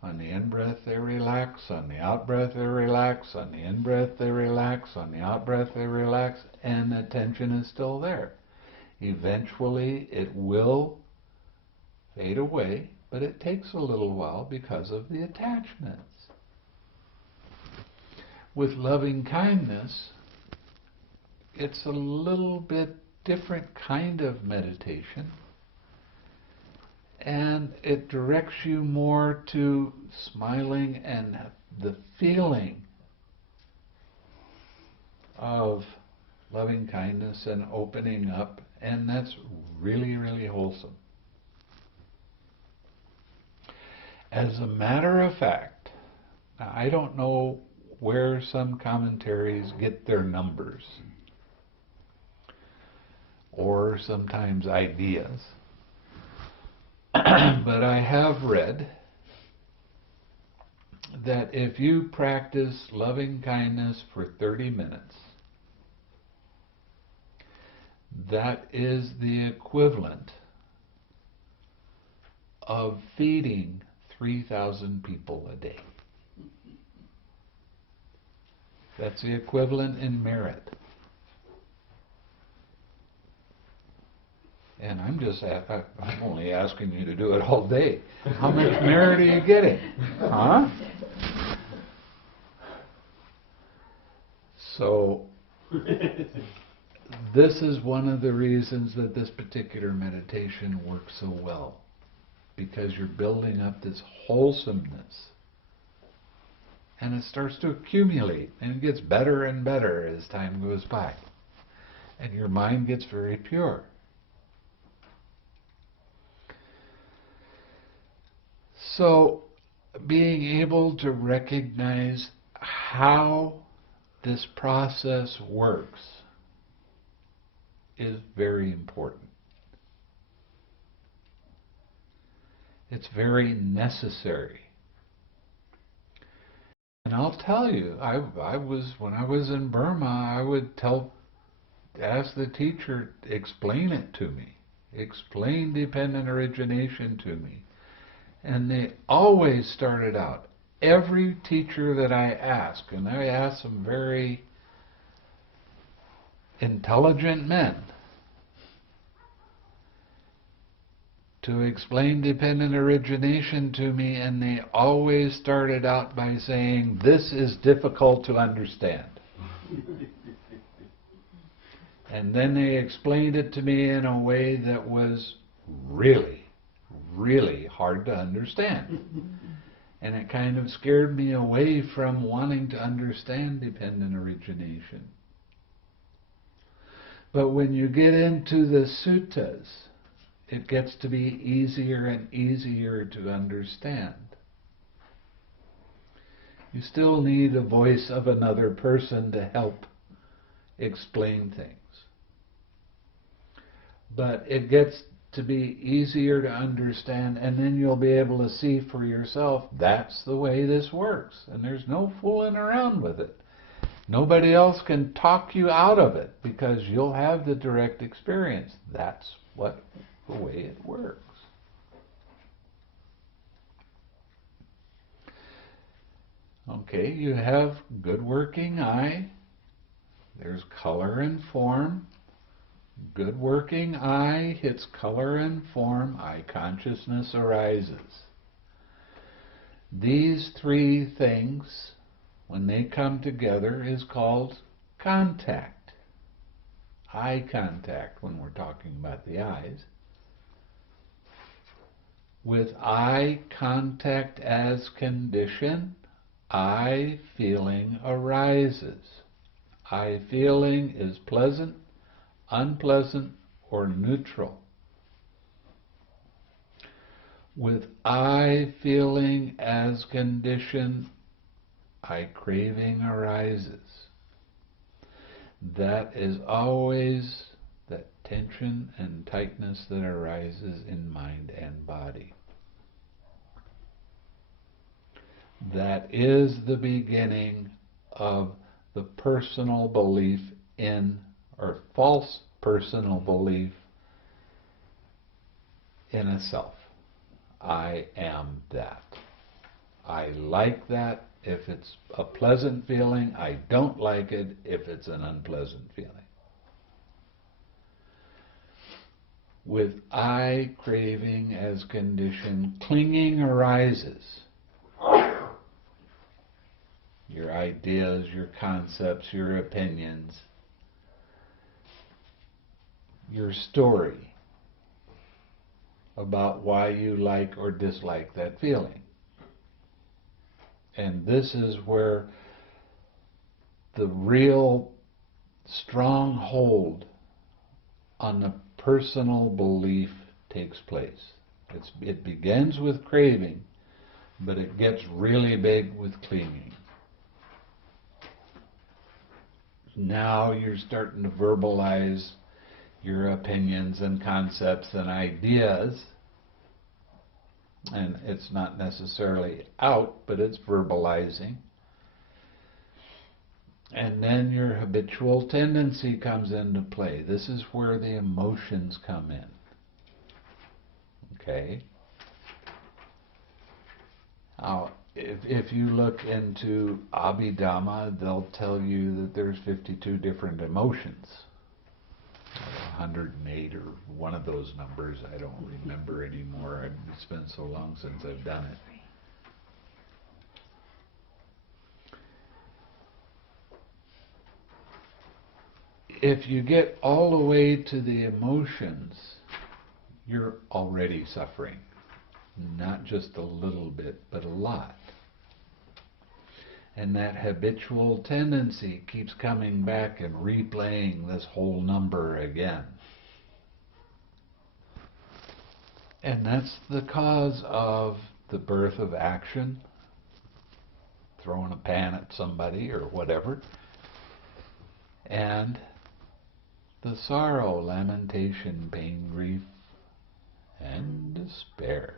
On the in-breath they relax, on the out-breath they relax, on the in-breath they relax, on the out-breath they relax, and the tension is still there. Eventually it will fade away, but it takes a little while because of the attachments. With loving kindness, it's a little bit different kind of meditation, and it directs you more to smiling and the feeling of loving kindness and opening up, and that's really, really wholesome. As a matter of fact, Now, I don't know where some commentaries get their numbers, or sometimes ideas, but I have read that if you practice loving kindness for 30 minutes, that is the equivalent of feeding 3,000 people a day. That's the equivalent in merit. And I'm only asking you to do it all day. How much merit are you getting? Huh? So, this is one of the reasons that this particular meditation works so well. Because you're building up this wholesomeness. And it starts to accumulate, and it gets better and better as time goes by. And your mind gets very pure. So, being able to recognize how this process works is very important. It's very necessary. And I'll tell you, when I was in Burma, I would ask the teacher, explain it to me. Explain dependent origination to me. And they always started out, every teacher that I asked, and I asked some very intelligent men, to explain dependent origination to me, and they always started out by saying, this is difficult to understand. And then they explained it to me in a way that was really, really hard to understand. And it kind of scared me away from wanting to understand dependent origination. But when you get into the suttas, it gets to be easier and easier to understand. You still need a voice of another person to help explain things. But it gets to be easier to understand, and then you'll be able to see for yourself, that's the way this works. And there's no fooling around with it. Nobody else can talk you out of it, because you'll have the direct experience. That's the way it works. Okay, you have good working eye. There's color and form. Good working eye hits color and form. Eye consciousness arises. These three things, when they come together, is called contact. Eye contact, when we're talking about the eyes. With eye contact as condition, eye feeling arises. Eye feeling is pleasant, unpleasant, or neutral. With eye feeling as condition, eye craving arises. That is always that tension and tightness that arises in mind and body. That is the beginning of the personal belief in, or false personal belief in a self. I am that. I like that if it's a pleasant feeling. I don't like it if it's an unpleasant feeling. With I craving as condition, clinging arises. Your ideas, your concepts, your opinions, your story about why you like or dislike that feeling. And this is where the real strong hold on the personal belief takes place. It begins with craving, but it gets really big with clinging. Now you're starting to verbalize your opinions and concepts and ideas, and it's not necessarily out, but it's verbalizing. And then your habitual tendency comes into play. This is where the emotions come in. Okay? Now, if you look into Abhidhamma, they'll tell you that there's 52 different emotions. 108 or one of those numbers, I don't remember anymore. It's been so long since I've done it. If you get all the way to the emotions, you're already suffering. Not just a little bit, but a lot. And that habitual tendency keeps coming back and replaying this whole number again. And that's the cause of the birth of action, throwing a pan at somebody or whatever, and the sorrow, lamentation, pain, grief, and despair.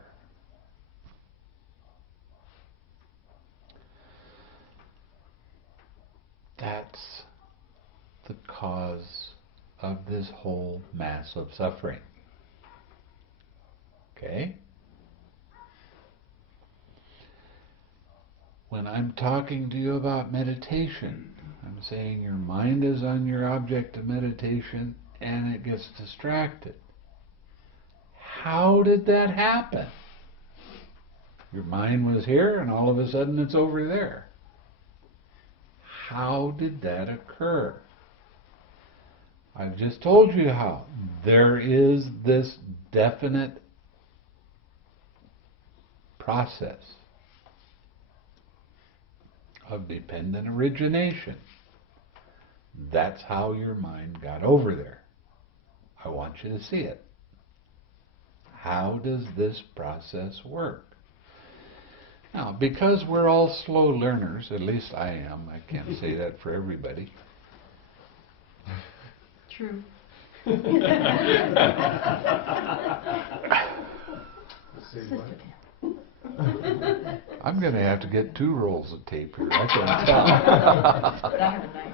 That's the cause of this whole mass of suffering. Okay? When I'm talking to you about meditation, I'm saying your mind is on your object of meditation and it gets distracted. How did that happen? Your mind was here and all of a sudden it's over there. How did that occur? I've just told you how. There is this definite process of dependent origination. That's how your mind got over there. I want you to see it. How does this process work? Now, because we're all slow learners, at least I am, I can't say that for everybody. True. I'm going to have to get 2 rolls of tape here. I can tell. But I have a knife.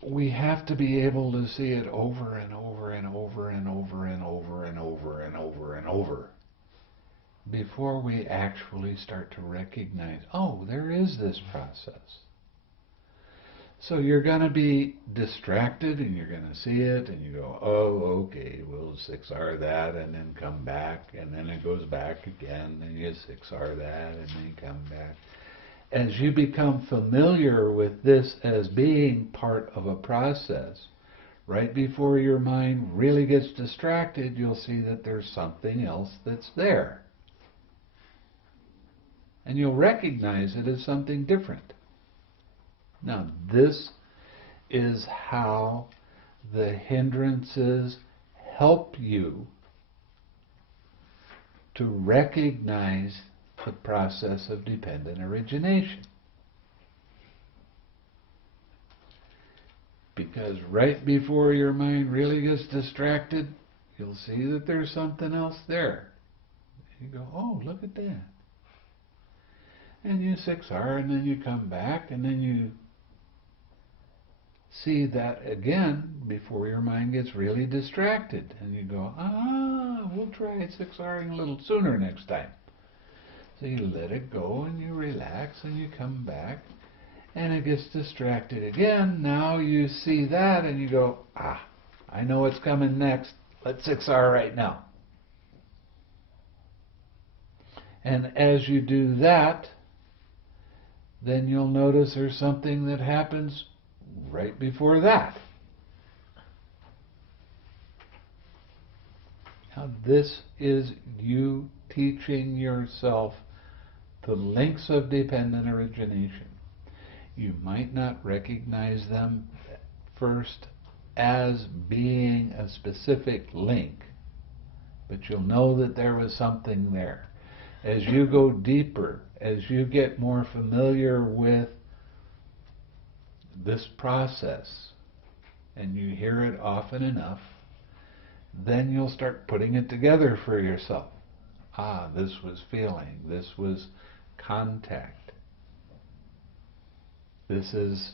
We have to be able to see it over and over and over and over and over and over and over and over before we actually start to recognize, oh, there is this process. So you're going to be distracted and you're going to see it and you go, oh, okay, we'll 6R that and then come back and then it goes back again and you 6R that and then come back. As you become familiar with this as being part of a process, right before your mind really gets distracted, you'll see that there's something else that's there. And you'll recognize it as something different. Now, this is how the hindrances help you to recognize the process of dependent origination. Because right before your mind really gets distracted, you'll see that there's something else there. You go, oh, look at that. And you 6R, and then you come back, and then you see that again before your mind gets really distracted. And you go, we'll try 6Ring a little sooner next time. So you let it go and you relax and you come back and it gets distracted again. Now you see that and you go, I know what's coming next. Let's 6R right now. And as you do that, then you'll notice there's something that happens right before that. Now this is you teaching yourself the links of dependent origination. You might not recognize them first as being a specific link, but you'll know that there was something there. As you go deeper, as you get more familiar with this process, and you hear it often enough, then you'll start putting it together for yourself. Ah, this was feeling, this was contact, this is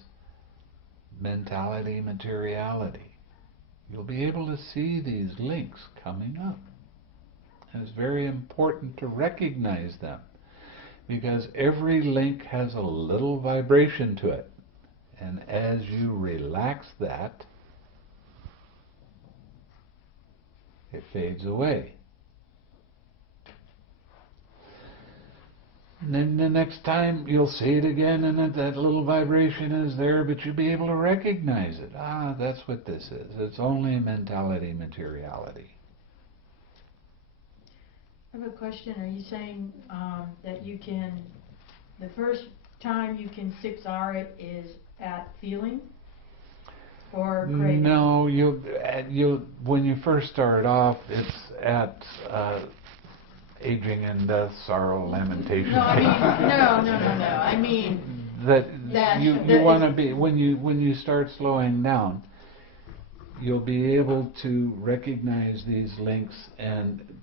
mentality, materiality. You'll be able to see these links coming up. And it's very important to recognize them, because every link has a little vibration to it. And as you relax that, it fades away. And then the next time you'll see it again, and that little vibration is there, but you'll be able to recognize it. Ah, that's what this is. It's only mentality, materiality. I have a question. Are you saying that you can, the first time you can 6R it is at feeling or craving? No, when you first start off, it's at aging and death, sorrow, lamentation. No, I mean, no. I mean that you want to be, when you start slowing down, you'll be able to recognize these links. And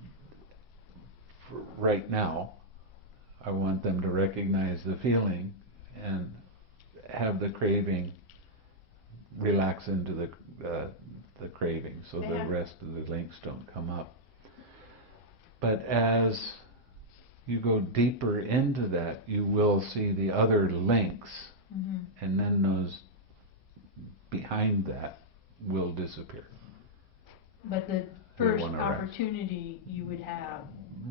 right now, I want them to recognize the feeling and have the craving relax into the craving, so the rest of the links don't come up. But as you go deeper into that, you will see the other links, and then those behind that will disappear. But the first opportunity you would have,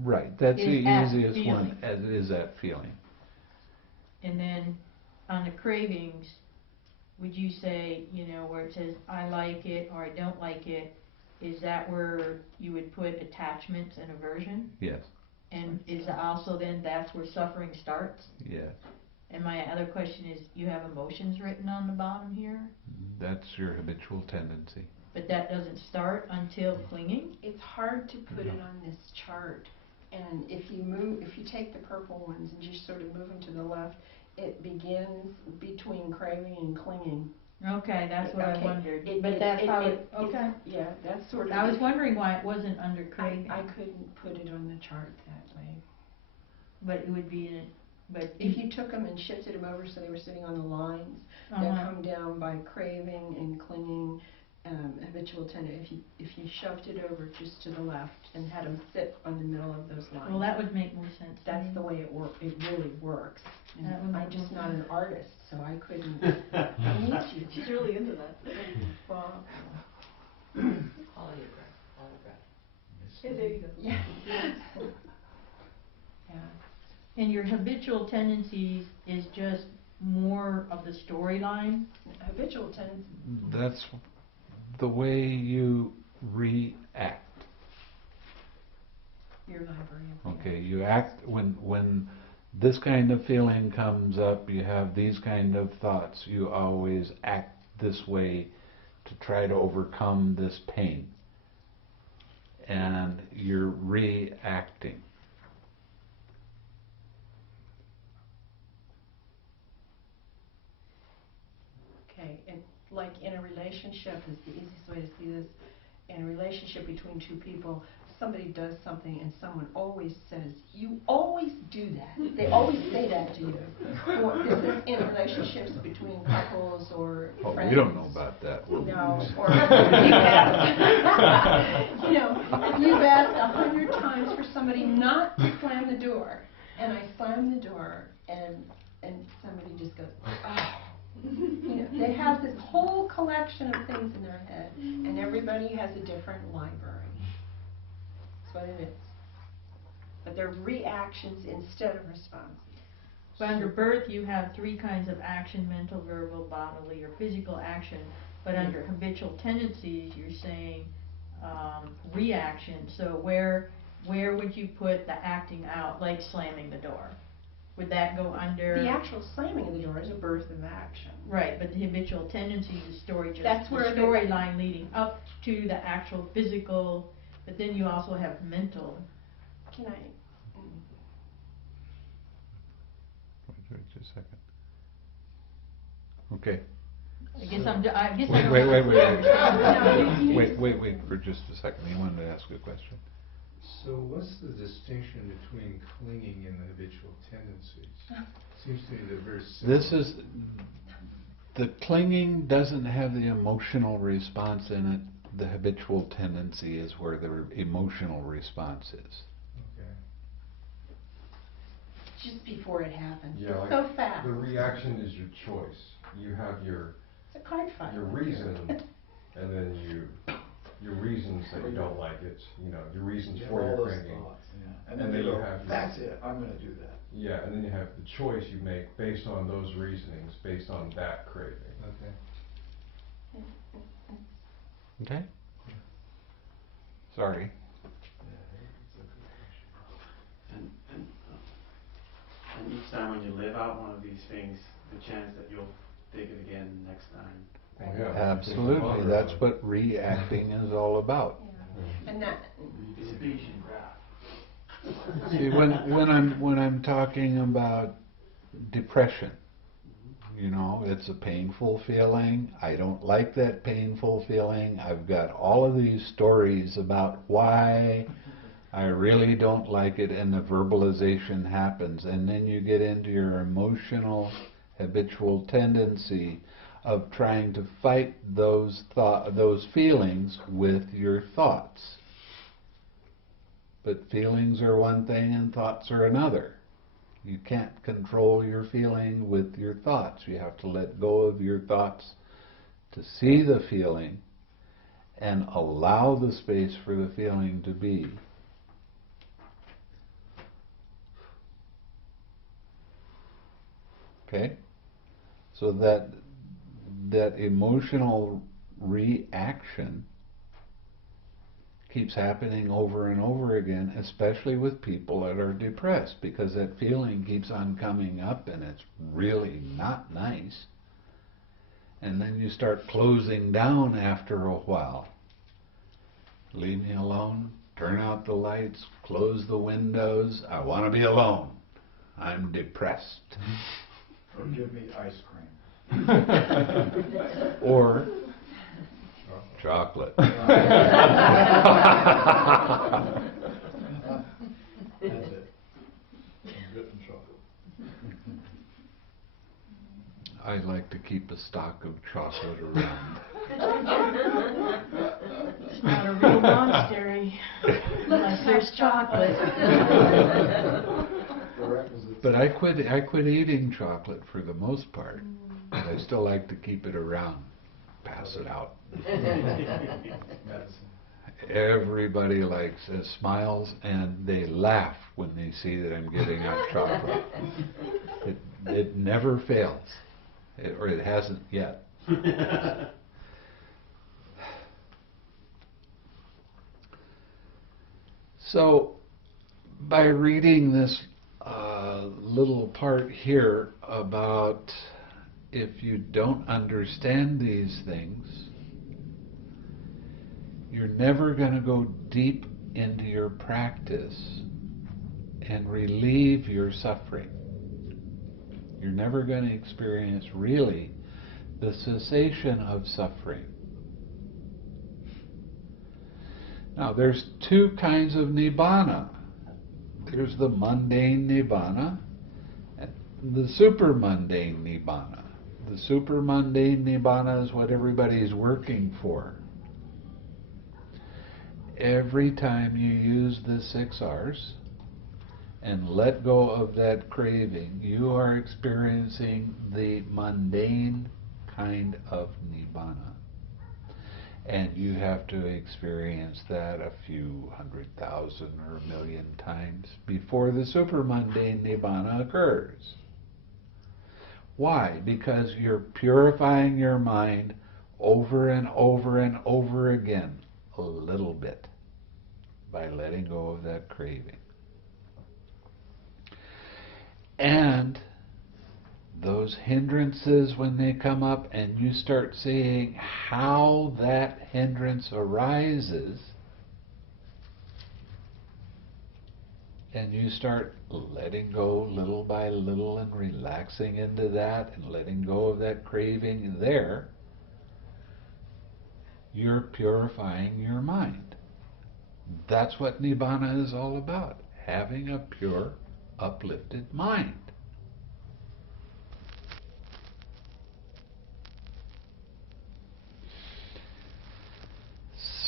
right, that's the easiest feeling. one, as is that feeling. And then on the cravings, would you say, where it says I like it or I don't like it, is that where you would put attachments and aversion? Yes. And is also then that's where suffering starts? Yes. And my other question is, you have emotions written on the bottom here? That's your habitual tendency. But that doesn't start until clinging? It's hard to put it on this chart. And if you take the purple ones and just sort of move them to the left, it begins between craving and clinging. Okay, that's what I wondered. Yeah, that's sort of. I was wondering why it wasn't under craving. I couldn't put it on the chart that way. But it would be in it. But if you took them and shifted them over so they were sitting on the lines, they'll come down by craving and clinging, habitual tendency. If you shoved it over just to the left and had them sit on the middle of those lines. Well, that would make more sense. That's the way it works. It really works. And I'm just not an artist, so I couldn't. I need you. She's really into that. Well, Hey, there you go. yeah. And your habitual tendencies is just more of the storyline? Habitual tendency. That's the way you react. Your library. Okay, you act when this kind of feeling comes up, you have these kind of thoughts, you always act this way to try to overcome this pain. And you're reacting. Okay, and like in a relationship is the easiest way to see this. In a relationship between two people, somebody does something and someone always says, "You always do that." They always say that to you. Or this is in relationships between couples or friends. We don't know about that. No, or you've asked, if you've asked 100 times for somebody not to slam the door, and I slam the door, and somebody just goes, "Oh." They have this whole collection of things in their head, and everybody has a different library. That's what it is. But they're reactions instead of responses. So under birth, you have three kinds of action: mental, verbal, bodily, or physical action. But under habitual tendencies, you're saying reaction. So where would you put the acting out, like slamming the door? would that go under? The actual slamming of the door is a birth of action. Right, but the habitual tendency is story, just That's the where the- storyline leading up to the actual physical, but then you also have mental. Can I? Wait just a second. Okay. I guess I don't. Wait No, wait for just a second. He wanted to ask a question. So what's the distinction between clinging and the habitual tendencies? Seems to me they're very similar. This is, the clinging doesn't have the emotional response in it. The habitual tendency is where the emotional response is. Okay. Just before it happens. Yeah, like So fast. the reaction is your choice. You have your It's a card fight. reason, and then your reasons that you don't like it. You know, your reasons You have for all your those craving. thoughts, yeah. And And then then you you go, have your- that's it, I'm gonna do that. Yeah, and then you have the choice you make based on those reasonings, based on that craving. Okay. Okay? Sorry. And each time when you live out one of these things, the chance that you'll dig it again next time. Oh, yeah. Absolutely. That's what reacting is all about. Yeah. And that, Dissipation. See, when I'm talking about depression, you know, it's a painful feeling. I don't like that painful feeling. I've got all of these stories about why I really don't like it, and the verbalization happens, and then you get into your emotional habitual tendency of trying to fight those feelings with your thoughts. But feelings are one thing and thoughts are another. You can't control your feeling with your thoughts. You have to let go of your thoughts to see the feeling and allow the space for the feeling to be. Okay? So that emotional reaction keeps happening over and over again, especially with people that are depressed, because that feeling keeps on coming up and it's really not nice. And then you start closing down after a while. Leave me alone, turn out the lights, close the windows. I want to be alone. I'm depressed. Or give me ice cream. Or chocolate. That's it. I'm good in chocolate. I like to keep a stock of chocolate around. It's not a real monastery unless there's chocolate. The requisite. But I quit eating chocolate for the most part. But I still like to keep it around. Pass it out. Medicine. Everybody likes it, smiles, and they laugh when they see that I'm giving out chocolate. It never fails, or it hasn't yet. So, by reading this little part here about if you don't understand these things, you're never going to go deep into your practice and relieve your suffering. You're never going to experience really the cessation of suffering. Now, there's two kinds of nibbana. There's the mundane nibbana and the super mundane nibbana. The super mundane nibbana is what everybody's working for. Every time you use the 6 R's and let go of that craving, you are experiencing the mundane kind of nibbana. And you have to experience that a few 100,000 or 1,000,000 times before the super mundane nibbana occurs. Why? Because you're purifying your mind over and over and over again, a little bit, by letting go of that craving. And those hindrances when they come up, and you start seeing how that hindrance arises, and you start letting go little by little and relaxing into that and letting go of that craving there, you're purifying your mind. That's what Nibbana is all about, having a pure, uplifted mind.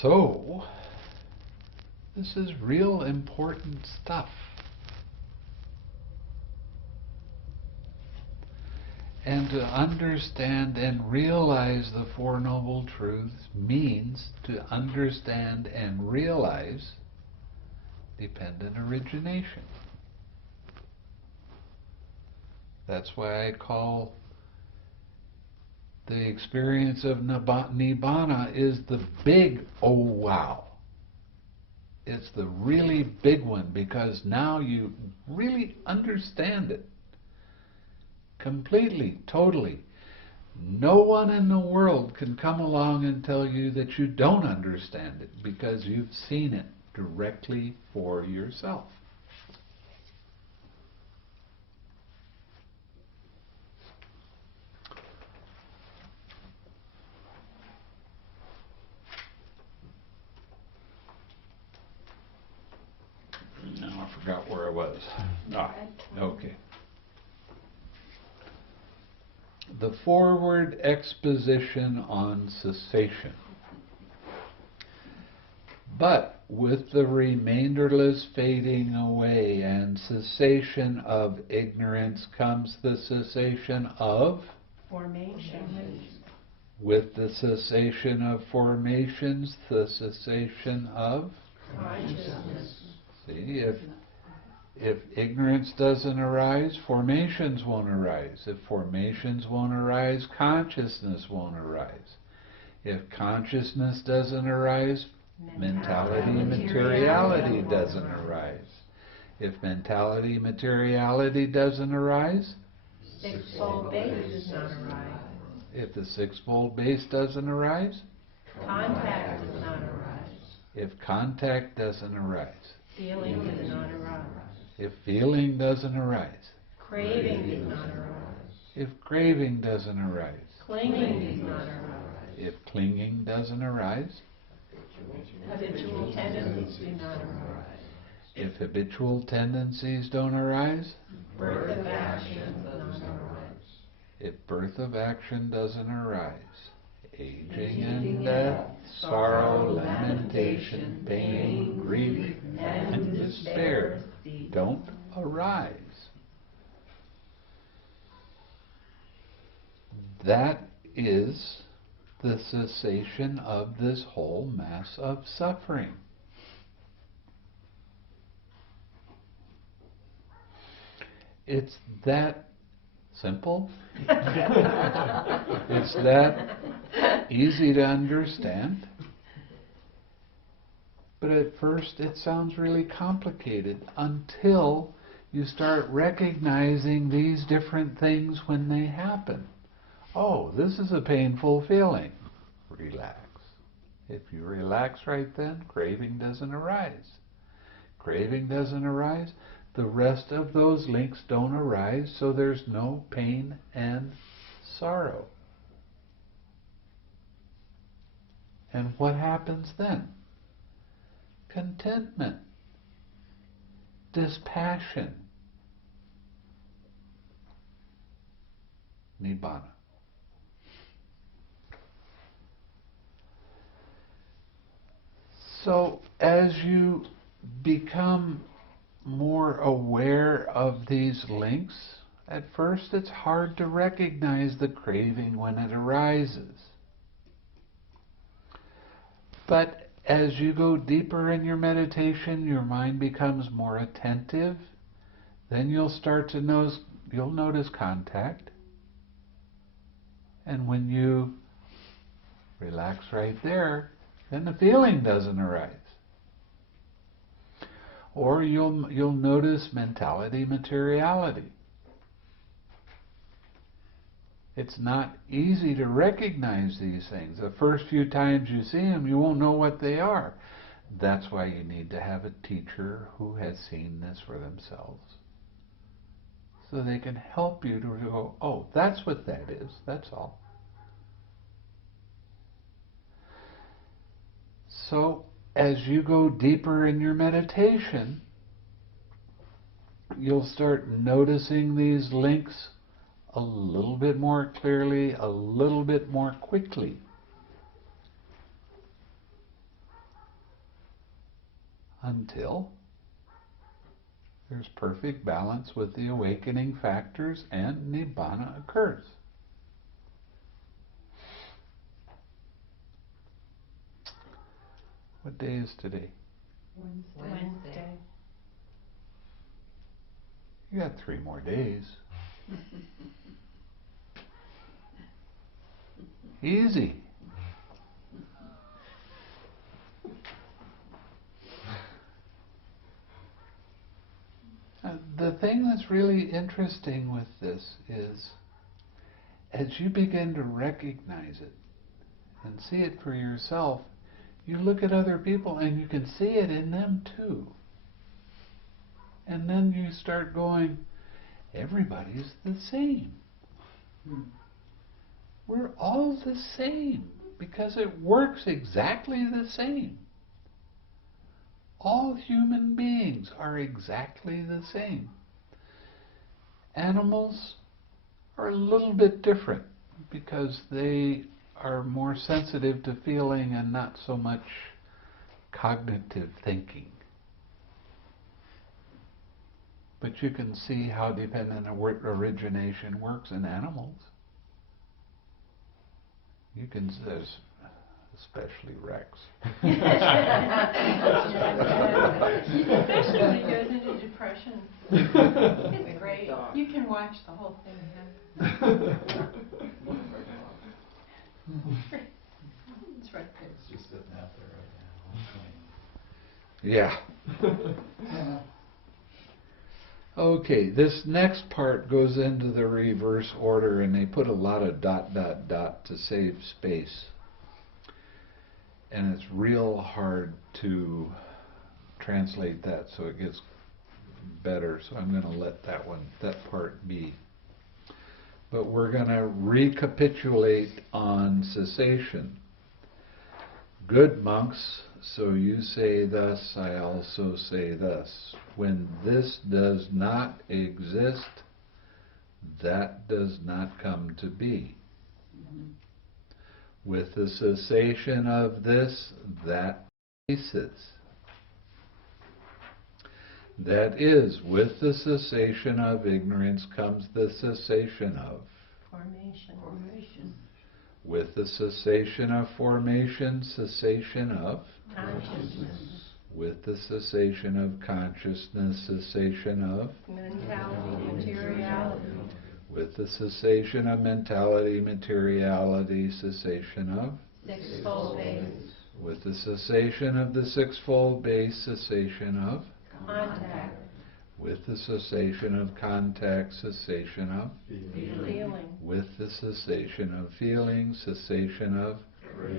So, this is real important stuff. And to understand and realize the Four Noble Truths means to understand and realize dependent origination. That's why I call the experience of Nibbana is the big oh wow. It's the really big one, because now you really understand it. Completely, totally. No one in the world can come along and tell you that you don't understand it, because you've seen it directly for yourself. Now I forgot where I was. Okay. The forward exposition on cessation. But with the remainderless fading away and cessation of ignorance comes the cessation of Formation. With the cessation of formations, the cessation of Consciousness. See, if ignorance doesn't arise, formations won't arise. If formations won't arise, consciousness won't arise. If consciousness doesn't arise, mentality materiality doesn't arise. If mentality materiality doesn't arise, Sixfold base does not arise. if the sixfold base doesn't arise, Contact does not arise. if contact doesn't arise, Feeling does not arise. if feeling doesn't arise, Craving does not arise. if craving doesn't arise, Clinging does not arise. if clinging doesn't arise, Habitual tendencies do not arise. if habitual tendencies don't arise, Birth of action does not arise. if birth of action doesn't arise, aging and death, sorrow, lamentation, pain, grief, and despair don't arise. That is the cessation of this whole mass of suffering. It's that simple. It's that easy to understand. But at first it sounds really complicated until you start recognizing these different things when they happen. Oh, this is a painful feeling. Relax. If you relax right then, craving doesn't arise. Craving doesn't arise, the rest of those links don't arise, so there's no pain and sorrow. And what happens then? Contentment, dispassion, Nibbana. So as you become more aware of these links, at first it's hard to recognize the craving when it arises. But as you go deeper in your meditation, your mind becomes more attentive. Then you'll start to notice contact. And when you relax right there, then the feeling doesn't arise. Or you'll notice mentality, materiality. It's not easy to recognize these things. The first few times you see them, you won't know what they are. That's why you need to have a teacher who has seen this for themselves. So they can help you to go, oh, that's what that is, that's all. So, as you go deeper in your meditation, you'll start noticing these links a little bit more clearly, a little bit more quickly. Until there's perfect balance with the awakening factors and Nibbana occurs. What day is today? Wednesday. You got 3 more days. Easy. The thing that's really interesting with this is, as you begin to recognize it and see it for yourself, you look at other people and you can see it in them too. And then you start going, everybody's the same. We're all the same because it works exactly the same. All human beings are exactly the same. Animals are a little bit different because they are more sensitive to feeling and not so much cognitive thinking. But you can see how dependent origination works in animals. You can see, especially Rex. Especially when he goes into depression. It's great. You can watch the whole thing. It's right there. It's just sitting out there right now. Yeah. Okay, this next part goes into the reverse order, and they put a lot of ... to save space. And it's real hard to translate that so it gets better, so I'm going to let that part be. But we're going to recapitulate on cessation. Good monks, so you say thus, I also say thus. When this does not exist, that does not come to be. With the cessation of this, that ceases. That is, with the cessation of ignorance comes the cessation of Formation. With the cessation of formation, cessation of Consciousness. With the cessation of consciousness, cessation of Mentality, materiality. With the cessation of mentality, materiality, cessation of Sixfold base. With the cessation of the sixfold base, cessation of Contact. With the cessation of contact, cessation of Feeling. With the cessation of feeling, cessation of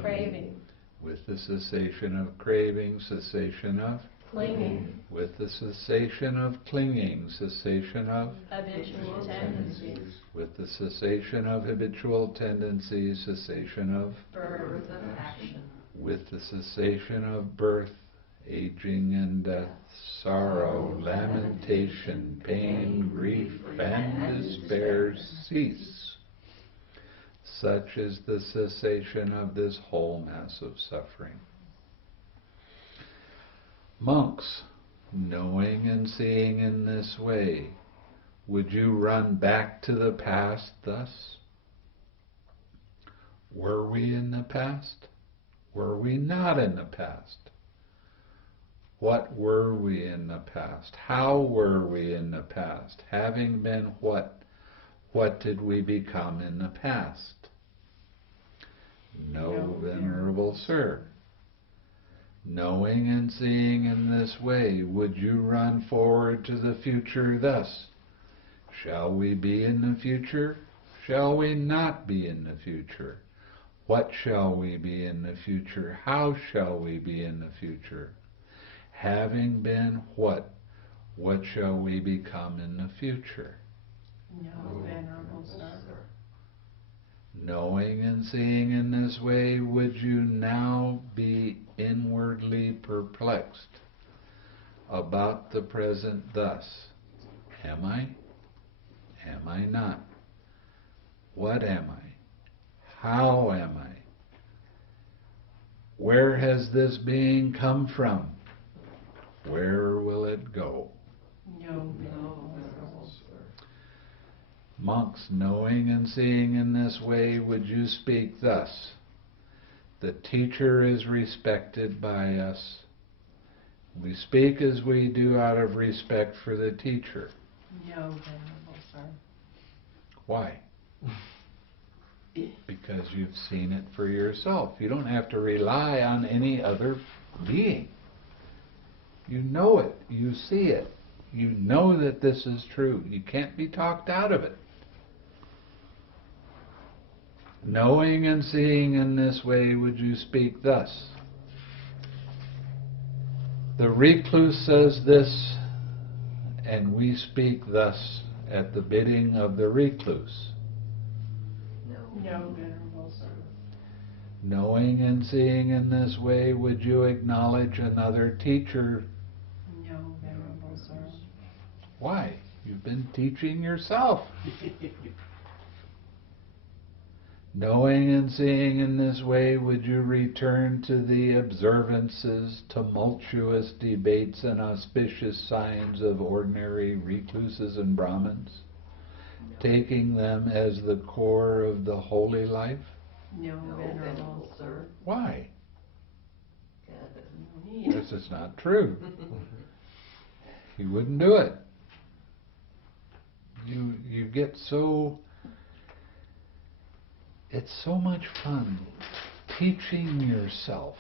Craving. With the cessation of craving, cessation of Clinging. With the cessation of clinging, cessation of Habitual tendencies. With the cessation of habitual tendencies, cessation of Birth of action. With the cessation of birth, aging and death, sorrow, lamentation, pain, grief, and despair cease. Such is the cessation of this whole mass of suffering. Monks, knowing and seeing in this way, would you run back to the past thus? Were we in the past? Were we not in the past? What were we in the past? How were we in the past? Having been what did we become in the past? No, Venerable Sir. Knowing and seeing in this way, would you run forward to the future thus? Shall we be in the future? shall we not be in the future? What shall we be in the future? How shall we be in the future? Having been what shall we become in the future? No, Venerable Sir. Knowing and seeing in this way, would you now be inwardly perplexed about the present thus? Am I? Am I not? What am I? How am I? Where has this being come from? Where will it go? No, Venerable Sir. Monks, knowing and seeing in this way, would you speak thus? The teacher is respected by us. We speak as we do out of respect for the teacher. No, Venerable Sir. Why? Because you've seen it for yourself. You don't have to rely on any other being. You know it. You see it. You know that this is true. You can't be talked out of it. Knowing and seeing in this way, would you speak thus? The recluse says this, and we speak thus at the bidding of the recluse. No, Venerable Sir. Knowing and seeing in this way, would you acknowledge another teacher? No, Venerable Sir. Why? You've been teaching yourself. Knowing and seeing in this way, would you return to the observances, tumultuous debates, and auspicious signs of ordinary recluses and Brahmins, taking them as the core of the holy life? No, Venerable Sir. Why? No need. This is not true. You wouldn't do it. You get so... It's so much fun teaching yourself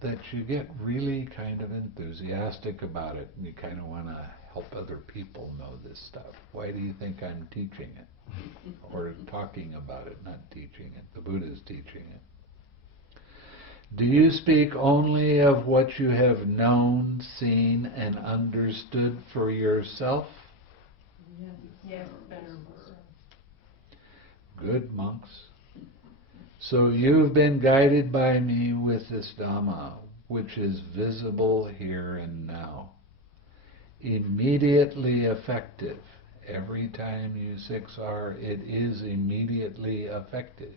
that you get really kind of enthusiastic about it, and you kind of want to help other people know this stuff. Why do you think I'm teaching it? Or talking about it, not teaching it. The Buddha's teaching it. Do you speak only of what you have known, seen, and understood for yourself? Yes, Venerable Sir. Good, monks. So you've been guided by me with this Dhamma, which is visible here and now, immediately effective. Every time you 6R, it is immediately effective.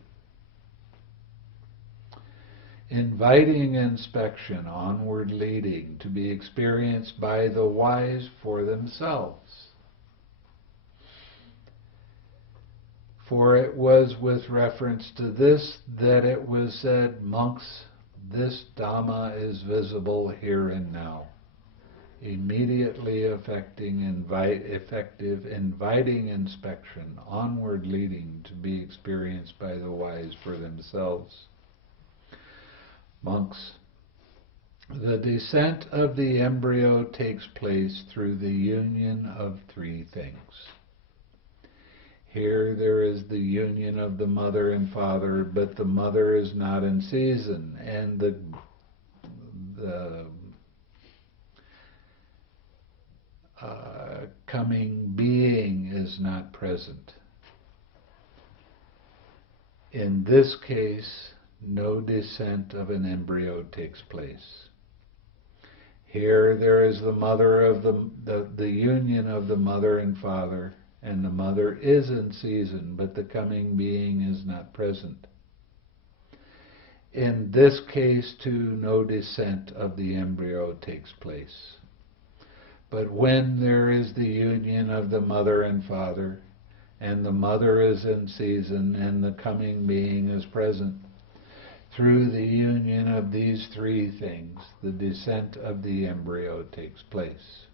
Inviting inspection, onward leading, to be experienced by the wise for themselves. For it was with reference to this that it was said, monks, this Dhamma is visible here and now, immediately effective, inviting inspection, onward leading to be experienced by the wise for themselves. Monks, the descent of the embryo takes place through the union of three things. Here there is the union of the mother and father, but the mother is not in season, and the coming being is not present. In this case, no descent of an embryo takes place. Here there is the mother of the union of the mother and father, and the mother is in season, but the coming being is not present. In this case, too, no descent of the embryo takes place. But when there is the union of the mother and father, and the mother is in season, and the coming being is present, through the union of these three things, the descent of the embryo takes place.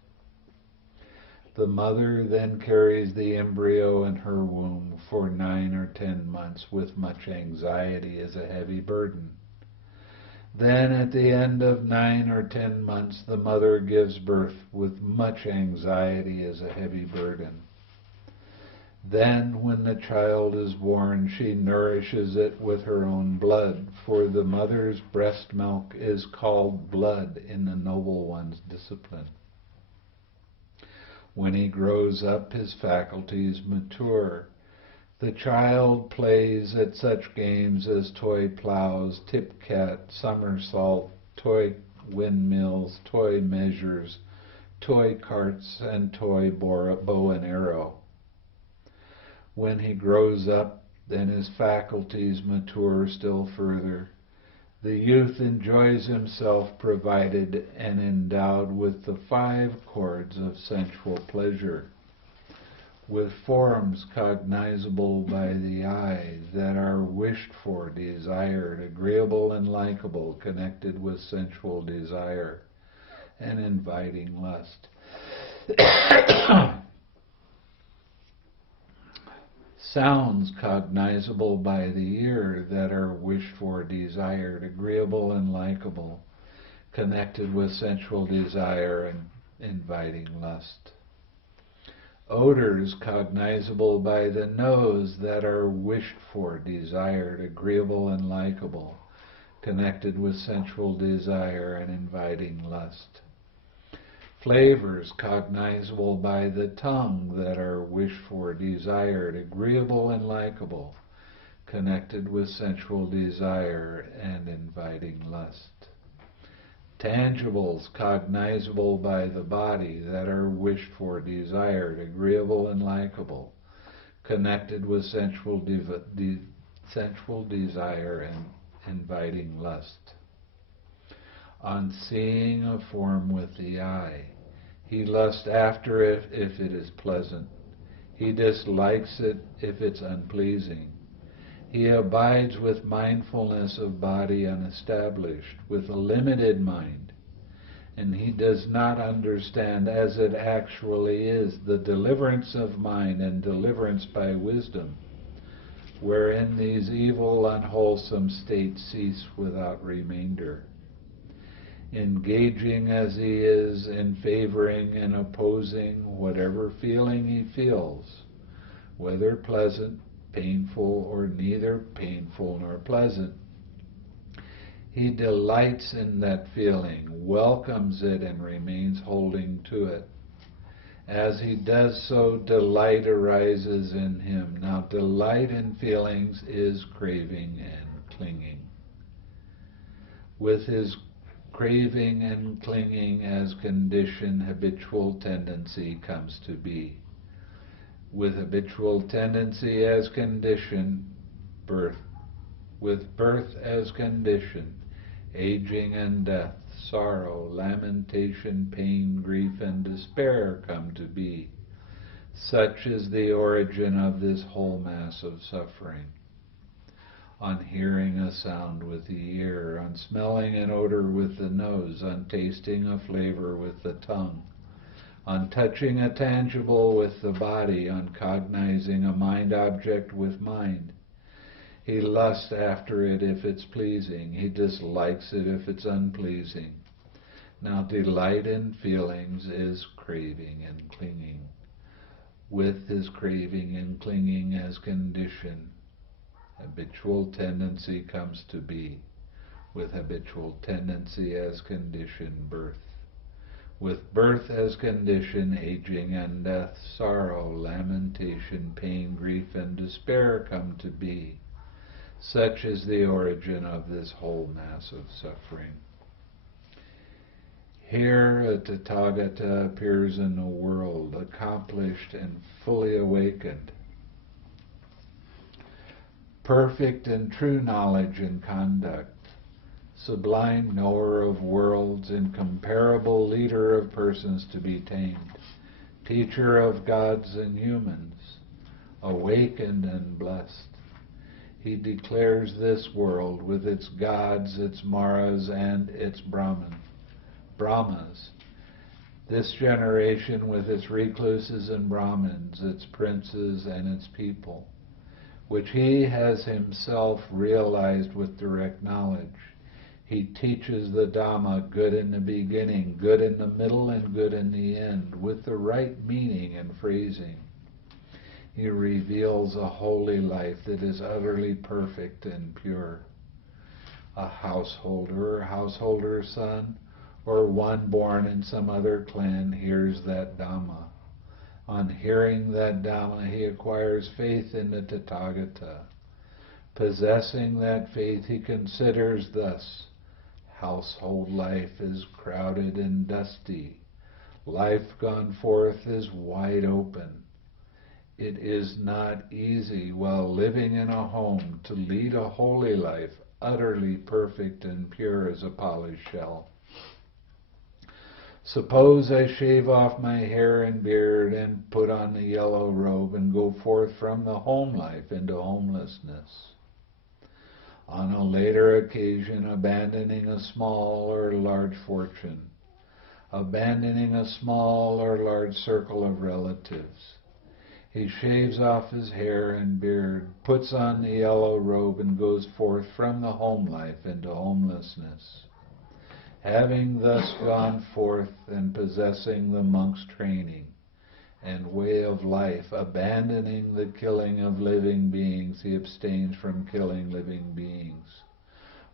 The mother then carries the embryo in her womb for 9 or 10 months with much anxiety as a heavy burden. Then at the end of 9 or 10 months, the mother gives birth with much anxiety as a heavy burden. Then, when the child is born, she nourishes it with her own blood, for the mother's breast milk is called blood in the Noble One's discipline. When he grows up, his faculties mature. The child plays at such games as toy plows, tip-cat, somersault, toy windmills, toy measures, toy carts, and toy bow and arrow. When he grows up, then his faculties mature still further. The youth enjoys himself provided and endowed with the 5 chords of sensual pleasure, with forms cognizable by the eye that are wished for, desired, agreeable and likable, connected with sensual desire and inviting lust. Sounds cognizable by the ear that are wished for, desired, agreeable and likable, connected with sensual desire and inviting lust. Odors cognizable by the nose that are wished for, desired, agreeable and likable, connected with sensual desire and inviting lust. Flavors cognizable by the tongue that are wished for, desired, agreeable and likable, connected with sensual desire and inviting lust. Tangibles cognizable by the body that are wished for, desired, agreeable and likable, connected with sensual desire and inviting lust. On seeing a form with the eye, he lusts after it if it is pleasant. He dislikes it if it's unpleasing. He abides with mindfulness of body unestablished, with a limited mind, and he does not understand as it actually is the deliverance of mind and deliverance by wisdom, wherein these evil, unwholesome states cease without remainder. Engaging as he is in favoring and opposing whatever feeling he feels, whether pleasant, painful, or neither painful nor pleasant, he delights in that feeling, welcomes it, and remains holding to it. As he does so, delight arises in him. Now, delight in feelings is craving and clinging. With his craving and clinging as condition, habitual tendency comes to be. With habitual tendency as condition, birth. With birth as condition, aging and death, sorrow, lamentation, pain, grief, and despair come to be. Such is the origin of this whole mass of suffering. On hearing a sound with the ear, on smelling an odor with the nose, on tasting a flavor with the tongue, on touching a tangible with the body, on cognizing a mind object with mind. He lusts after it if it's pleasing. He dislikes it if it's unpleasing. Now, delight in feelings is craving and clinging. With his craving and clinging as condition, habitual tendency comes to be. With habitual tendency as condition, birth. With birth as condition, aging and death, sorrow, lamentation, pain, grief, and despair come to be. Such is the origin of this whole mass of suffering. Here a Tathagata appears in the world, accomplished and fully awakened, perfect in true knowledge and conduct, sublime knower of worlds, incomparable leader of persons to be tamed, teacher of gods and humans, awakened and blessed. He declares this world with its gods, its maras, and its brahmas. This generation with its recluses and brahmins, its princes and its people, which he has himself realized with direct knowledge. He teaches the Dhamma, good in the beginning, good in the middle, and good in the end, with the right meaning and phrasing. He reveals a holy life that is utterly perfect and pure. A householder or householder's son, or one born in some other clan, hears that Dhamma. On hearing that Dhamma, he acquires faith in the Tathagata. Possessing that faith, he considers thus: household life is crowded and dusty. Life gone forth is wide open. It is not easy, while living in a home, to lead a holy life, utterly perfect and pure as a polished shell. Suppose I shave off my hair and beard and put on the yellow robe and go forth from the home life into homelessness. On a later occasion, abandoning a small or large fortune, abandoning a small or large circle of relatives, he shaves off his hair and beard, puts on the yellow robe, and goes forth from the home life into homelessness. Having thus gone forth and possessing the monk's training and way of life, abandoning the killing of living beings, he abstains from killing living beings.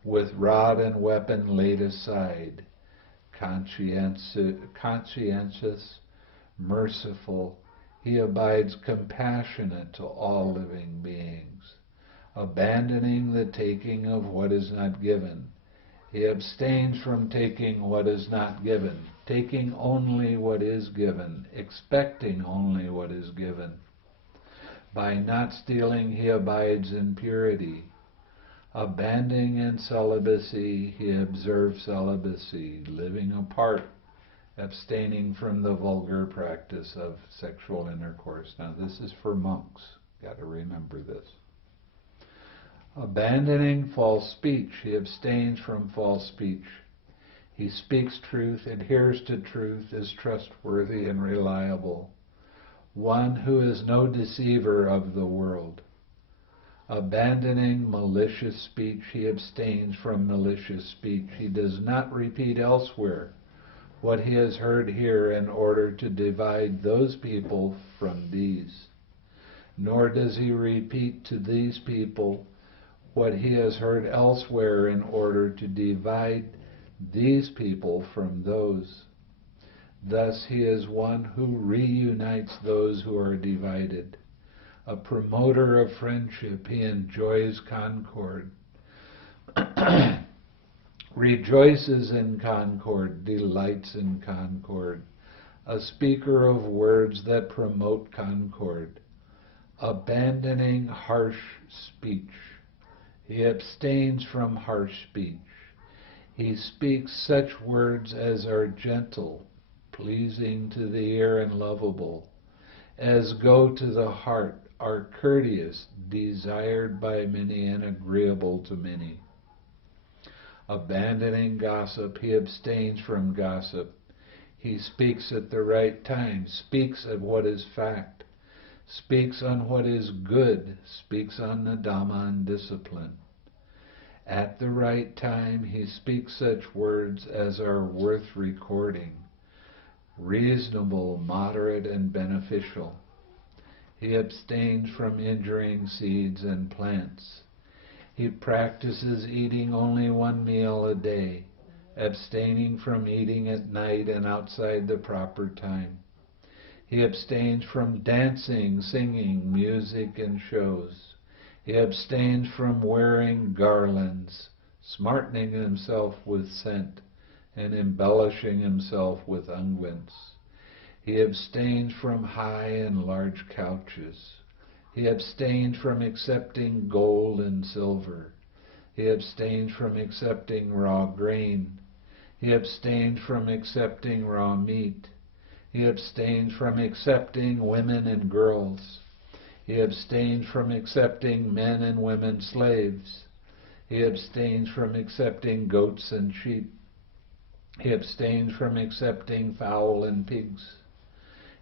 With rod and weapon laid aside, conscientious, merciful, he abides compassionate to all living beings. Abandoning the taking of what is not given, he abstains from taking what is not given, taking only what is given, expecting only what is given. By not stealing, he abides in purity. Abandoning in celibacy, he observes celibacy, living apart, abstaining from the vulgar practice of sexual intercourse. Now this is for monks. Got to remember this. Abandoning false speech, he abstains from false speech. He speaks truth, adheres to truth, is trustworthy and reliable. One who is no deceiver of the world. Abandoning malicious speech, he abstains from malicious speech. He does not repeat elsewhere what he has heard here in order to divide those people from these. Nor does he repeat to these people what he has heard elsewhere in order to divide these people from those. Thus he is one who reunites those who are divided. A promoter of friendship, he enjoys concord. Rejoices in concord, delights in concord. A speaker of words that promote concord. Abandoning harsh speech, he abstains from harsh speech. He speaks such words as are gentle, pleasing to the ear and lovable, as go to the heart, are courteous, desired by many and agreeable to many. Abandoning gossip, he abstains from gossip. He speaks at the right time, speaks of what is fact, speaks on what is good, speaks on the Dhamma and discipline. At the right time, he speaks such words as are worth recording, reasonable, moderate, and beneficial. He abstains from injuring seeds and plants. He practices eating only one meal a day, abstaining from eating at night and outside the proper time. He abstains from dancing, singing, music, and shows. He abstains from wearing garlands, smartening himself with scent, and embellishing himself with unguents. He abstains from high and large couches. He abstains from accepting gold and silver. He abstains from accepting raw grain. He abstains from accepting raw meat. He abstains from accepting women and girls. He abstains from accepting men and women slaves. He abstains from accepting goats and sheep. He abstains from accepting fowl and pigs.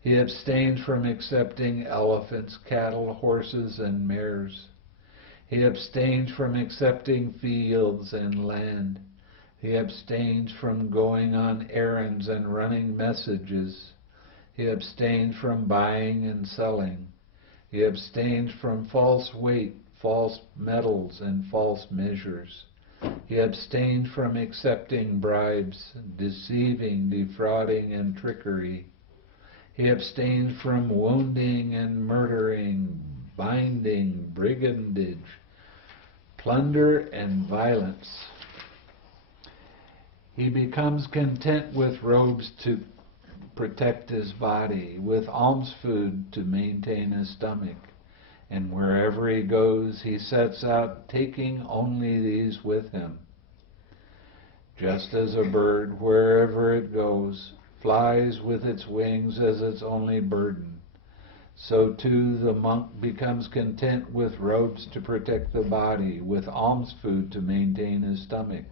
He abstains from accepting elephants, cattle, horses, and mares. He abstains from accepting fields and land. He abstains from going on errands and running messages. He abstains from buying and selling. He abstains from false weight, false metals, and false measures. He abstained from accepting bribes, deceiving, defrauding, and trickery. He abstained from wounding and murdering, binding, brigandage, plunder, and violence. He becomes content with robes to protect his body, with alms food to maintain his stomach. And wherever he goes, he sets out taking only these with him. Just as a bird, wherever it goes, flies with its wings as its only burden, so too the monk becomes content with robes to protect the body, with alms food to maintain his stomach.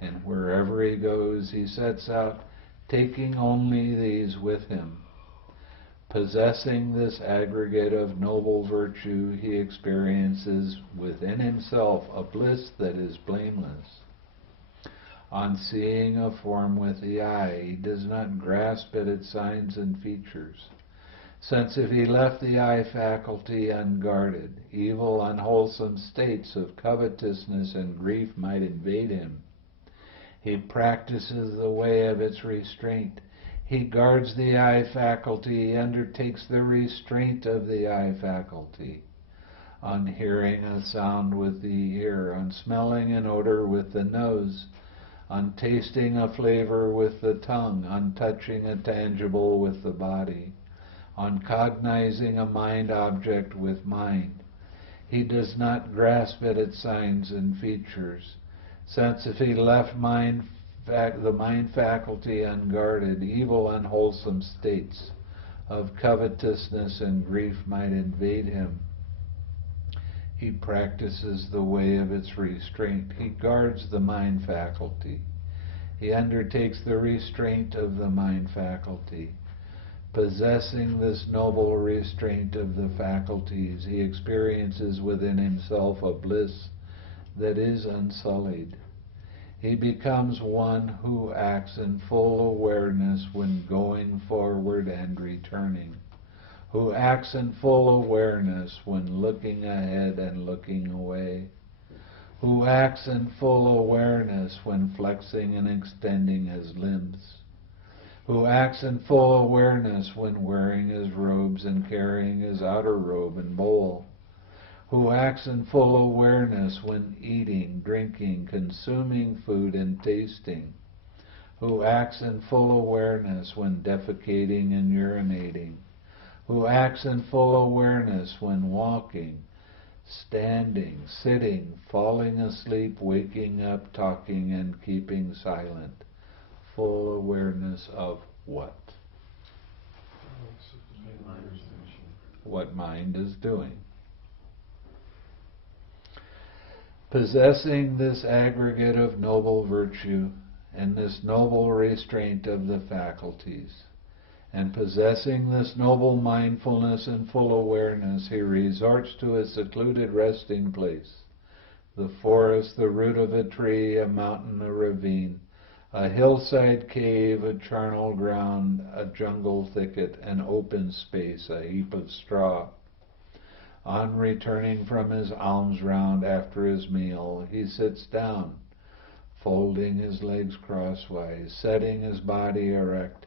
And wherever he goes, he sets out taking only these with him. Possessing this aggregate of noble virtue, he experiences within himself a bliss that is blameless. On seeing a form with the eye, he does not grasp at its signs and features, since if he left the eye faculty unguarded, evil, unwholesome states of covetousness and grief might invade him. He practices the way of its restraint. He guards the eye faculty. He undertakes the restraint of the eye faculty. On hearing a sound with the ear, on smelling an odor with the nose, on tasting a flavor with the tongue, on touching a tangible with the body, on cognizing a mind object with mind. He does not grasp at its signs and features, since if he left the mind faculty unguarded, evil, unwholesome states of covetousness and grief might invade him. He practices the way of its restraint. He guards the mind faculty. He undertakes the restraint of the mind faculty. Possessing this noble restraint of the faculties, he experiences within himself a bliss that is unsullied. He becomes one who acts in full awareness when going forward and returning, who acts in full awareness when looking ahead and looking away, who acts in full awareness when flexing and extending his limbs, who acts in full awareness when wearing his robes and carrying his outer robe and bowl, who acts in full awareness when eating, drinking, consuming food, and tasting, who acts in full awareness when defecating and urinating, who acts in full awareness when walking, standing, sitting, falling asleep, waking up, talking, and keeping silent. Full awareness of what? What mind is doing. Possessing this aggregate of noble virtue and this noble restraint of the faculties, and possessing this noble mindfulness and full awareness, he resorts to a secluded resting place, the forest, the root of a tree, a mountain, a ravine, a hillside cave, a charnel ground, a jungle thicket, an open space, a heap of straw. On returning from his alms round after his meal, he sits down, folding his legs crosswise, setting his body erect,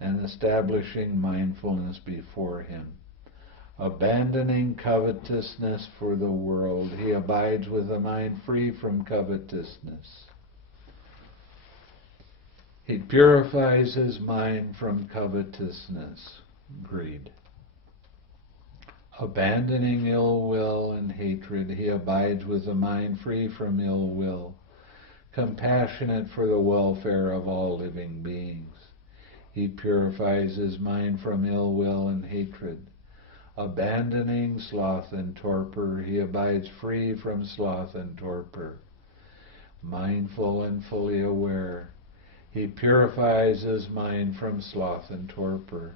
and establishing mindfulness before him. Abandoning covetousness for the world, he abides with a mind free from covetousness. He purifies his mind from covetousness, greed. Abandoning ill will and hatred, he abides with a mind free from ill will, compassionate for the welfare of all living beings. He purifies his mind from ill will and hatred. Abandoning sloth and torpor, he abides free from sloth and torpor. Mindful and fully aware, he purifies his mind from sloth and torpor.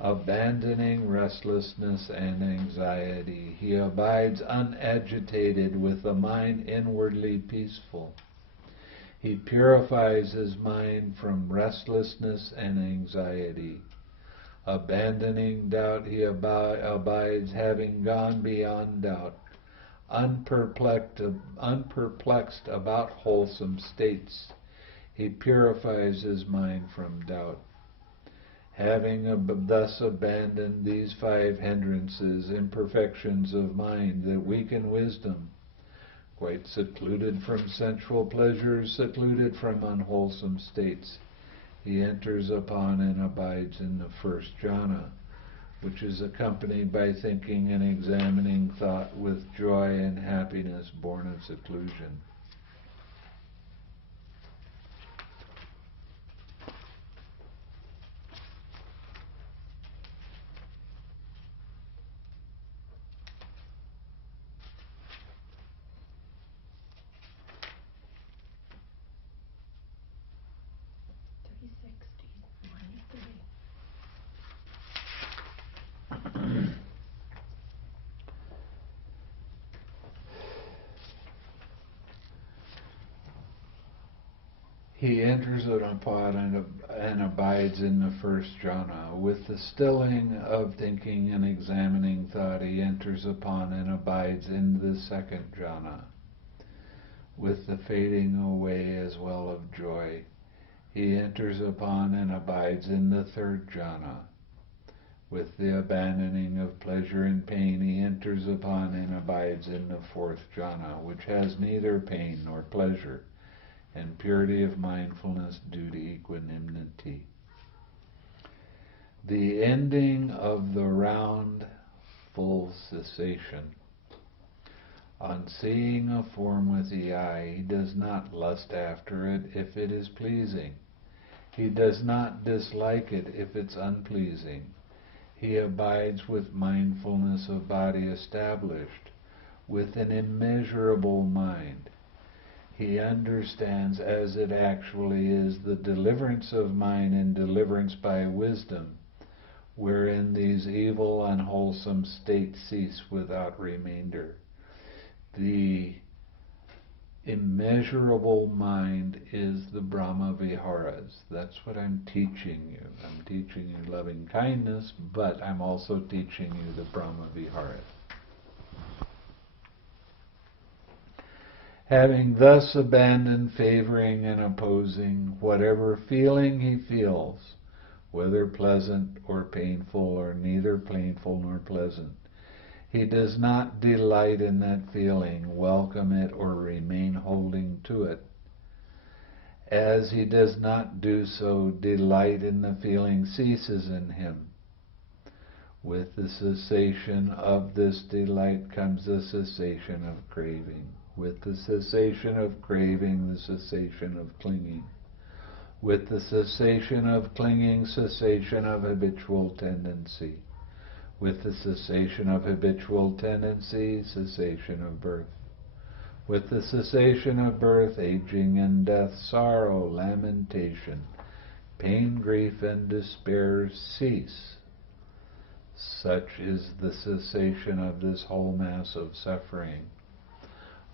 Abandoning restlessness and anxiety, he abides unagitated with a mind inwardly peaceful. He purifies his mind from restlessness and anxiety. Abandoning doubt, he abides, having gone beyond doubt, unperplexed about wholesome states. He purifies his mind from doubt. Having thus abandoned these 5 hindrances, imperfections of mind that weaken wisdom, quite secluded from sensual pleasures, secluded from unwholesome states, he enters upon and abides in the first jhana, which is accompanied by thinking and examining thought with joy and happiness born of seclusion. He enters upon and abides in the first jhana. With the stilling of thinking and examining thought, he enters upon and abides in the second jhana. With the fading away as well of joy, he enters upon and abides in the third jhana. With the abandoning of pleasure and pain, he enters upon and abides in the fourth jhana, which has neither pain nor pleasure, and purity of mindfulness due to equanimity. The ending of the round, full cessation. On seeing a form with the eye, he does not lust after it if it is pleasing. He does not dislike it if it's unpleasing. He abides with mindfulness of body established, with an immeasurable mind. He understands as it actually is the deliverance of mind and deliverance by wisdom, wherein these evil, unwholesome states cease without remainder. The immeasurable mind is the Brahma Viharas. That's what I'm teaching you. I'm teaching you loving kindness, but I'm also teaching you the Brahma Viharas. Having thus abandoned favoring and opposing, whatever feeling he feels, whether pleasant or painful or neither painful nor pleasant, he does not delight in that feeling, welcome it, or remain holding to it. As he does not do so, delight in the feeling ceases in him. With the cessation of this delight comes the cessation of craving. With the cessation of craving, the cessation of clinging. With the cessation of clinging, cessation of habitual tendency. With the cessation of habitual tendency, cessation of birth. With the cessation of birth, aging and death, sorrow, lamentation, pain, grief, and despair cease. Such is the cessation of this whole mass of suffering.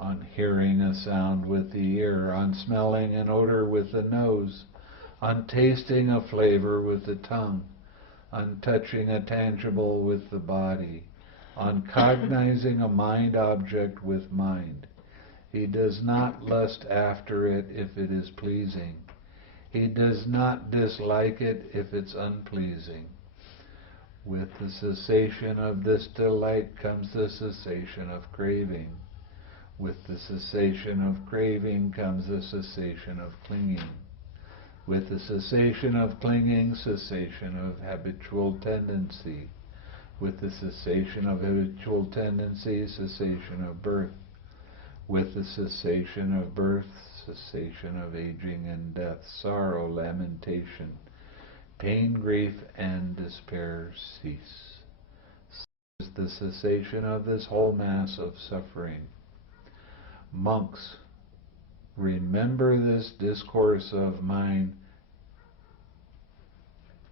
On hearing a sound with the ear, on smelling an odor with the nose, on tasting a flavor with the tongue, on touching a tangible with the body, on cognizing a mind object with mind. He does not lust after it if it is pleasing. He does not dislike it if it's unpleasing. With the cessation of this delight comes the cessation of craving. With the cessation of craving comes the cessation of clinging. With the cessation of clinging, cessation of habitual tendency. With the cessation of habitual tendency, cessation of birth. With the cessation of birth, cessation of aging and death, sorrow, lamentation, pain, grief, and despair cease. Such is the cessation of this whole mass of suffering. Monks, remember this discourse of mine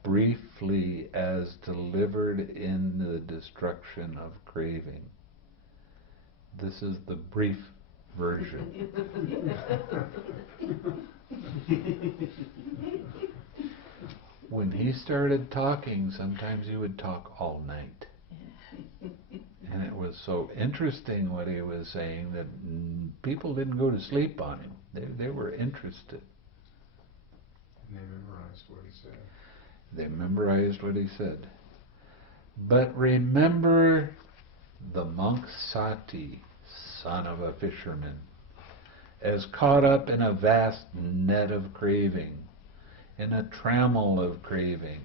briefly as delivered in the destruction of craving. This is the brief version. when he started talking, sometimes he would talk all night. And it was so interesting what he was saying that people didn't go to sleep on him. They were interested. And they memorized what he said. They memorized what he said. But remember the monk Sāti, son of a fisherman, as caught up in a vast net of craving, in a trammel of craving.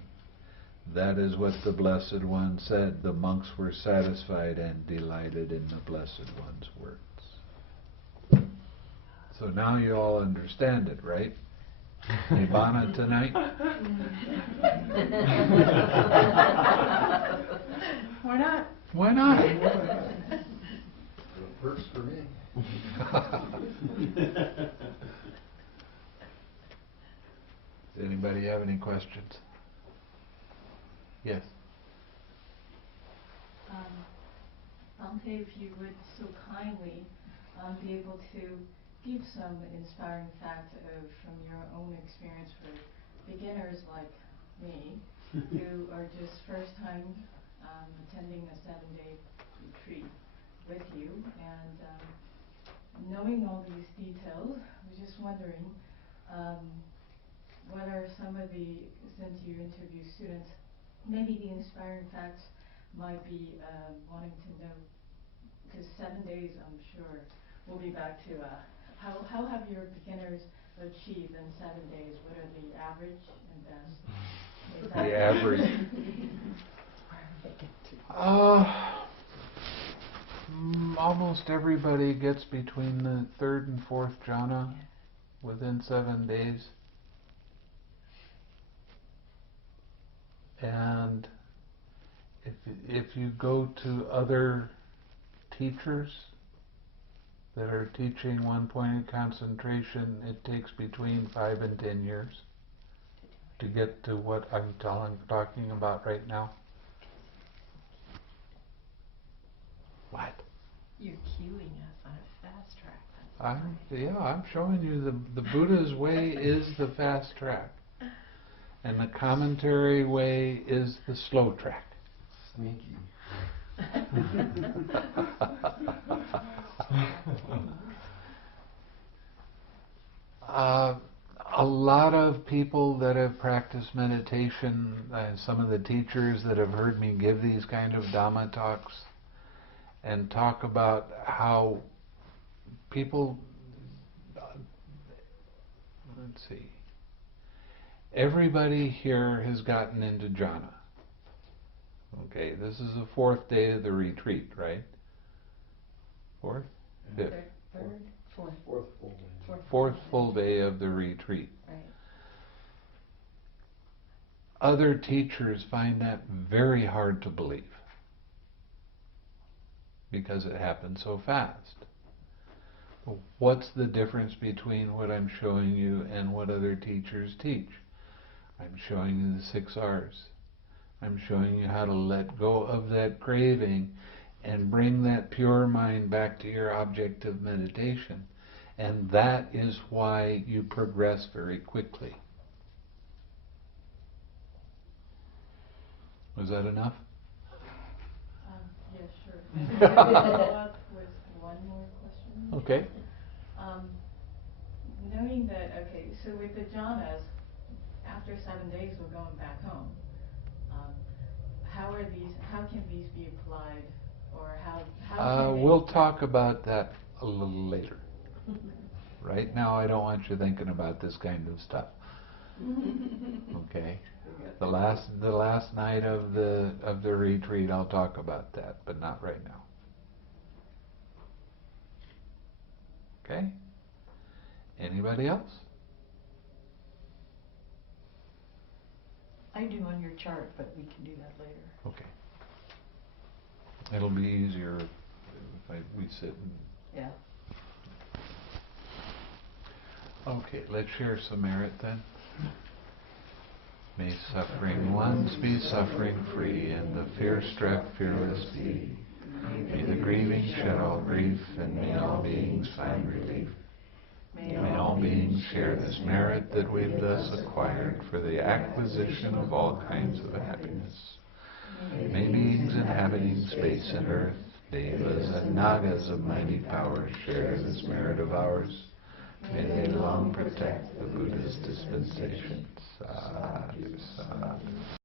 That is what the Blessed One said. The monks were satisfied and delighted in the Blessed One's words. So now you all understand it, right? Nibbana tonight? Why not? Why not? It works for me. Does anybody have any questions? Yes. Bhante, if you would so kindly be able to give some inspiring fact from your own experience for beginners like me who are just first time attending a 7-day retreat with you, and knowing all these details, I was just wondering what are some of the, since you interview students, maybe the inspiring facts might be wanting to know, because 7 days, I'm sure, we'll be back to how have your beginners achieved in 7 days? What are the average and best? The average. Almost everybody gets between the 3rd and 4th jhana within 7 days. And if you go to other teachers that are teaching one-pointed concentration, it takes between 5 and 10 years to get to what I'm talking about right now. What? You're cueing us on a fast track. I'm showing you the Buddha's way is the fast track. And the commentary way is the slow track. Sneaky. A lot of people that have practiced meditation, some of the teachers that have heard me give these kind of Dhamma talks and talk about how people, let's see, everybody here has gotten into jhana. Okay, this is the 4th day of the retreat, right? 4th? 5th? Fourth. Fourth full day. 4th full day of the retreat. Right. Other teachers find that very hard to believe because it happens so fast. What's the difference between what I'm showing you and what other teachers teach? I'm showing you the 6 R's. I'm showing you how to let go of that craving and bring that pure mind back to your object of meditation. And that is why you progress very quickly. Was that enough? Yeah, sure. Maybe I can follow up with one more question. Okay. Knowing that, okay, so with the jhanas, after 7 days we're going back home. How can these be applied, or how can they we'll talk about that a little later. Right now I don't want you thinking about this kind of stuff. Okay? The last night of the retreat I'll talk about that, but not right now. Okay? Anybody else? I do on your chart, but we can do that later. Okay. It'll be easier if we sit and... Yeah. Okay, let's share some merit then. May suffering ones be suffering free, and the fear-struck fearless be. May the grieving shed all grief, and may all beings find relief. May all beings share this merit that we've thus acquired for the acquisition of all kinds of happiness. May beings inhabiting space and earth, devas and nagas of mighty power share this merit of ours. May they long protect the Buddha's dispensation. Sadhu, sadhu.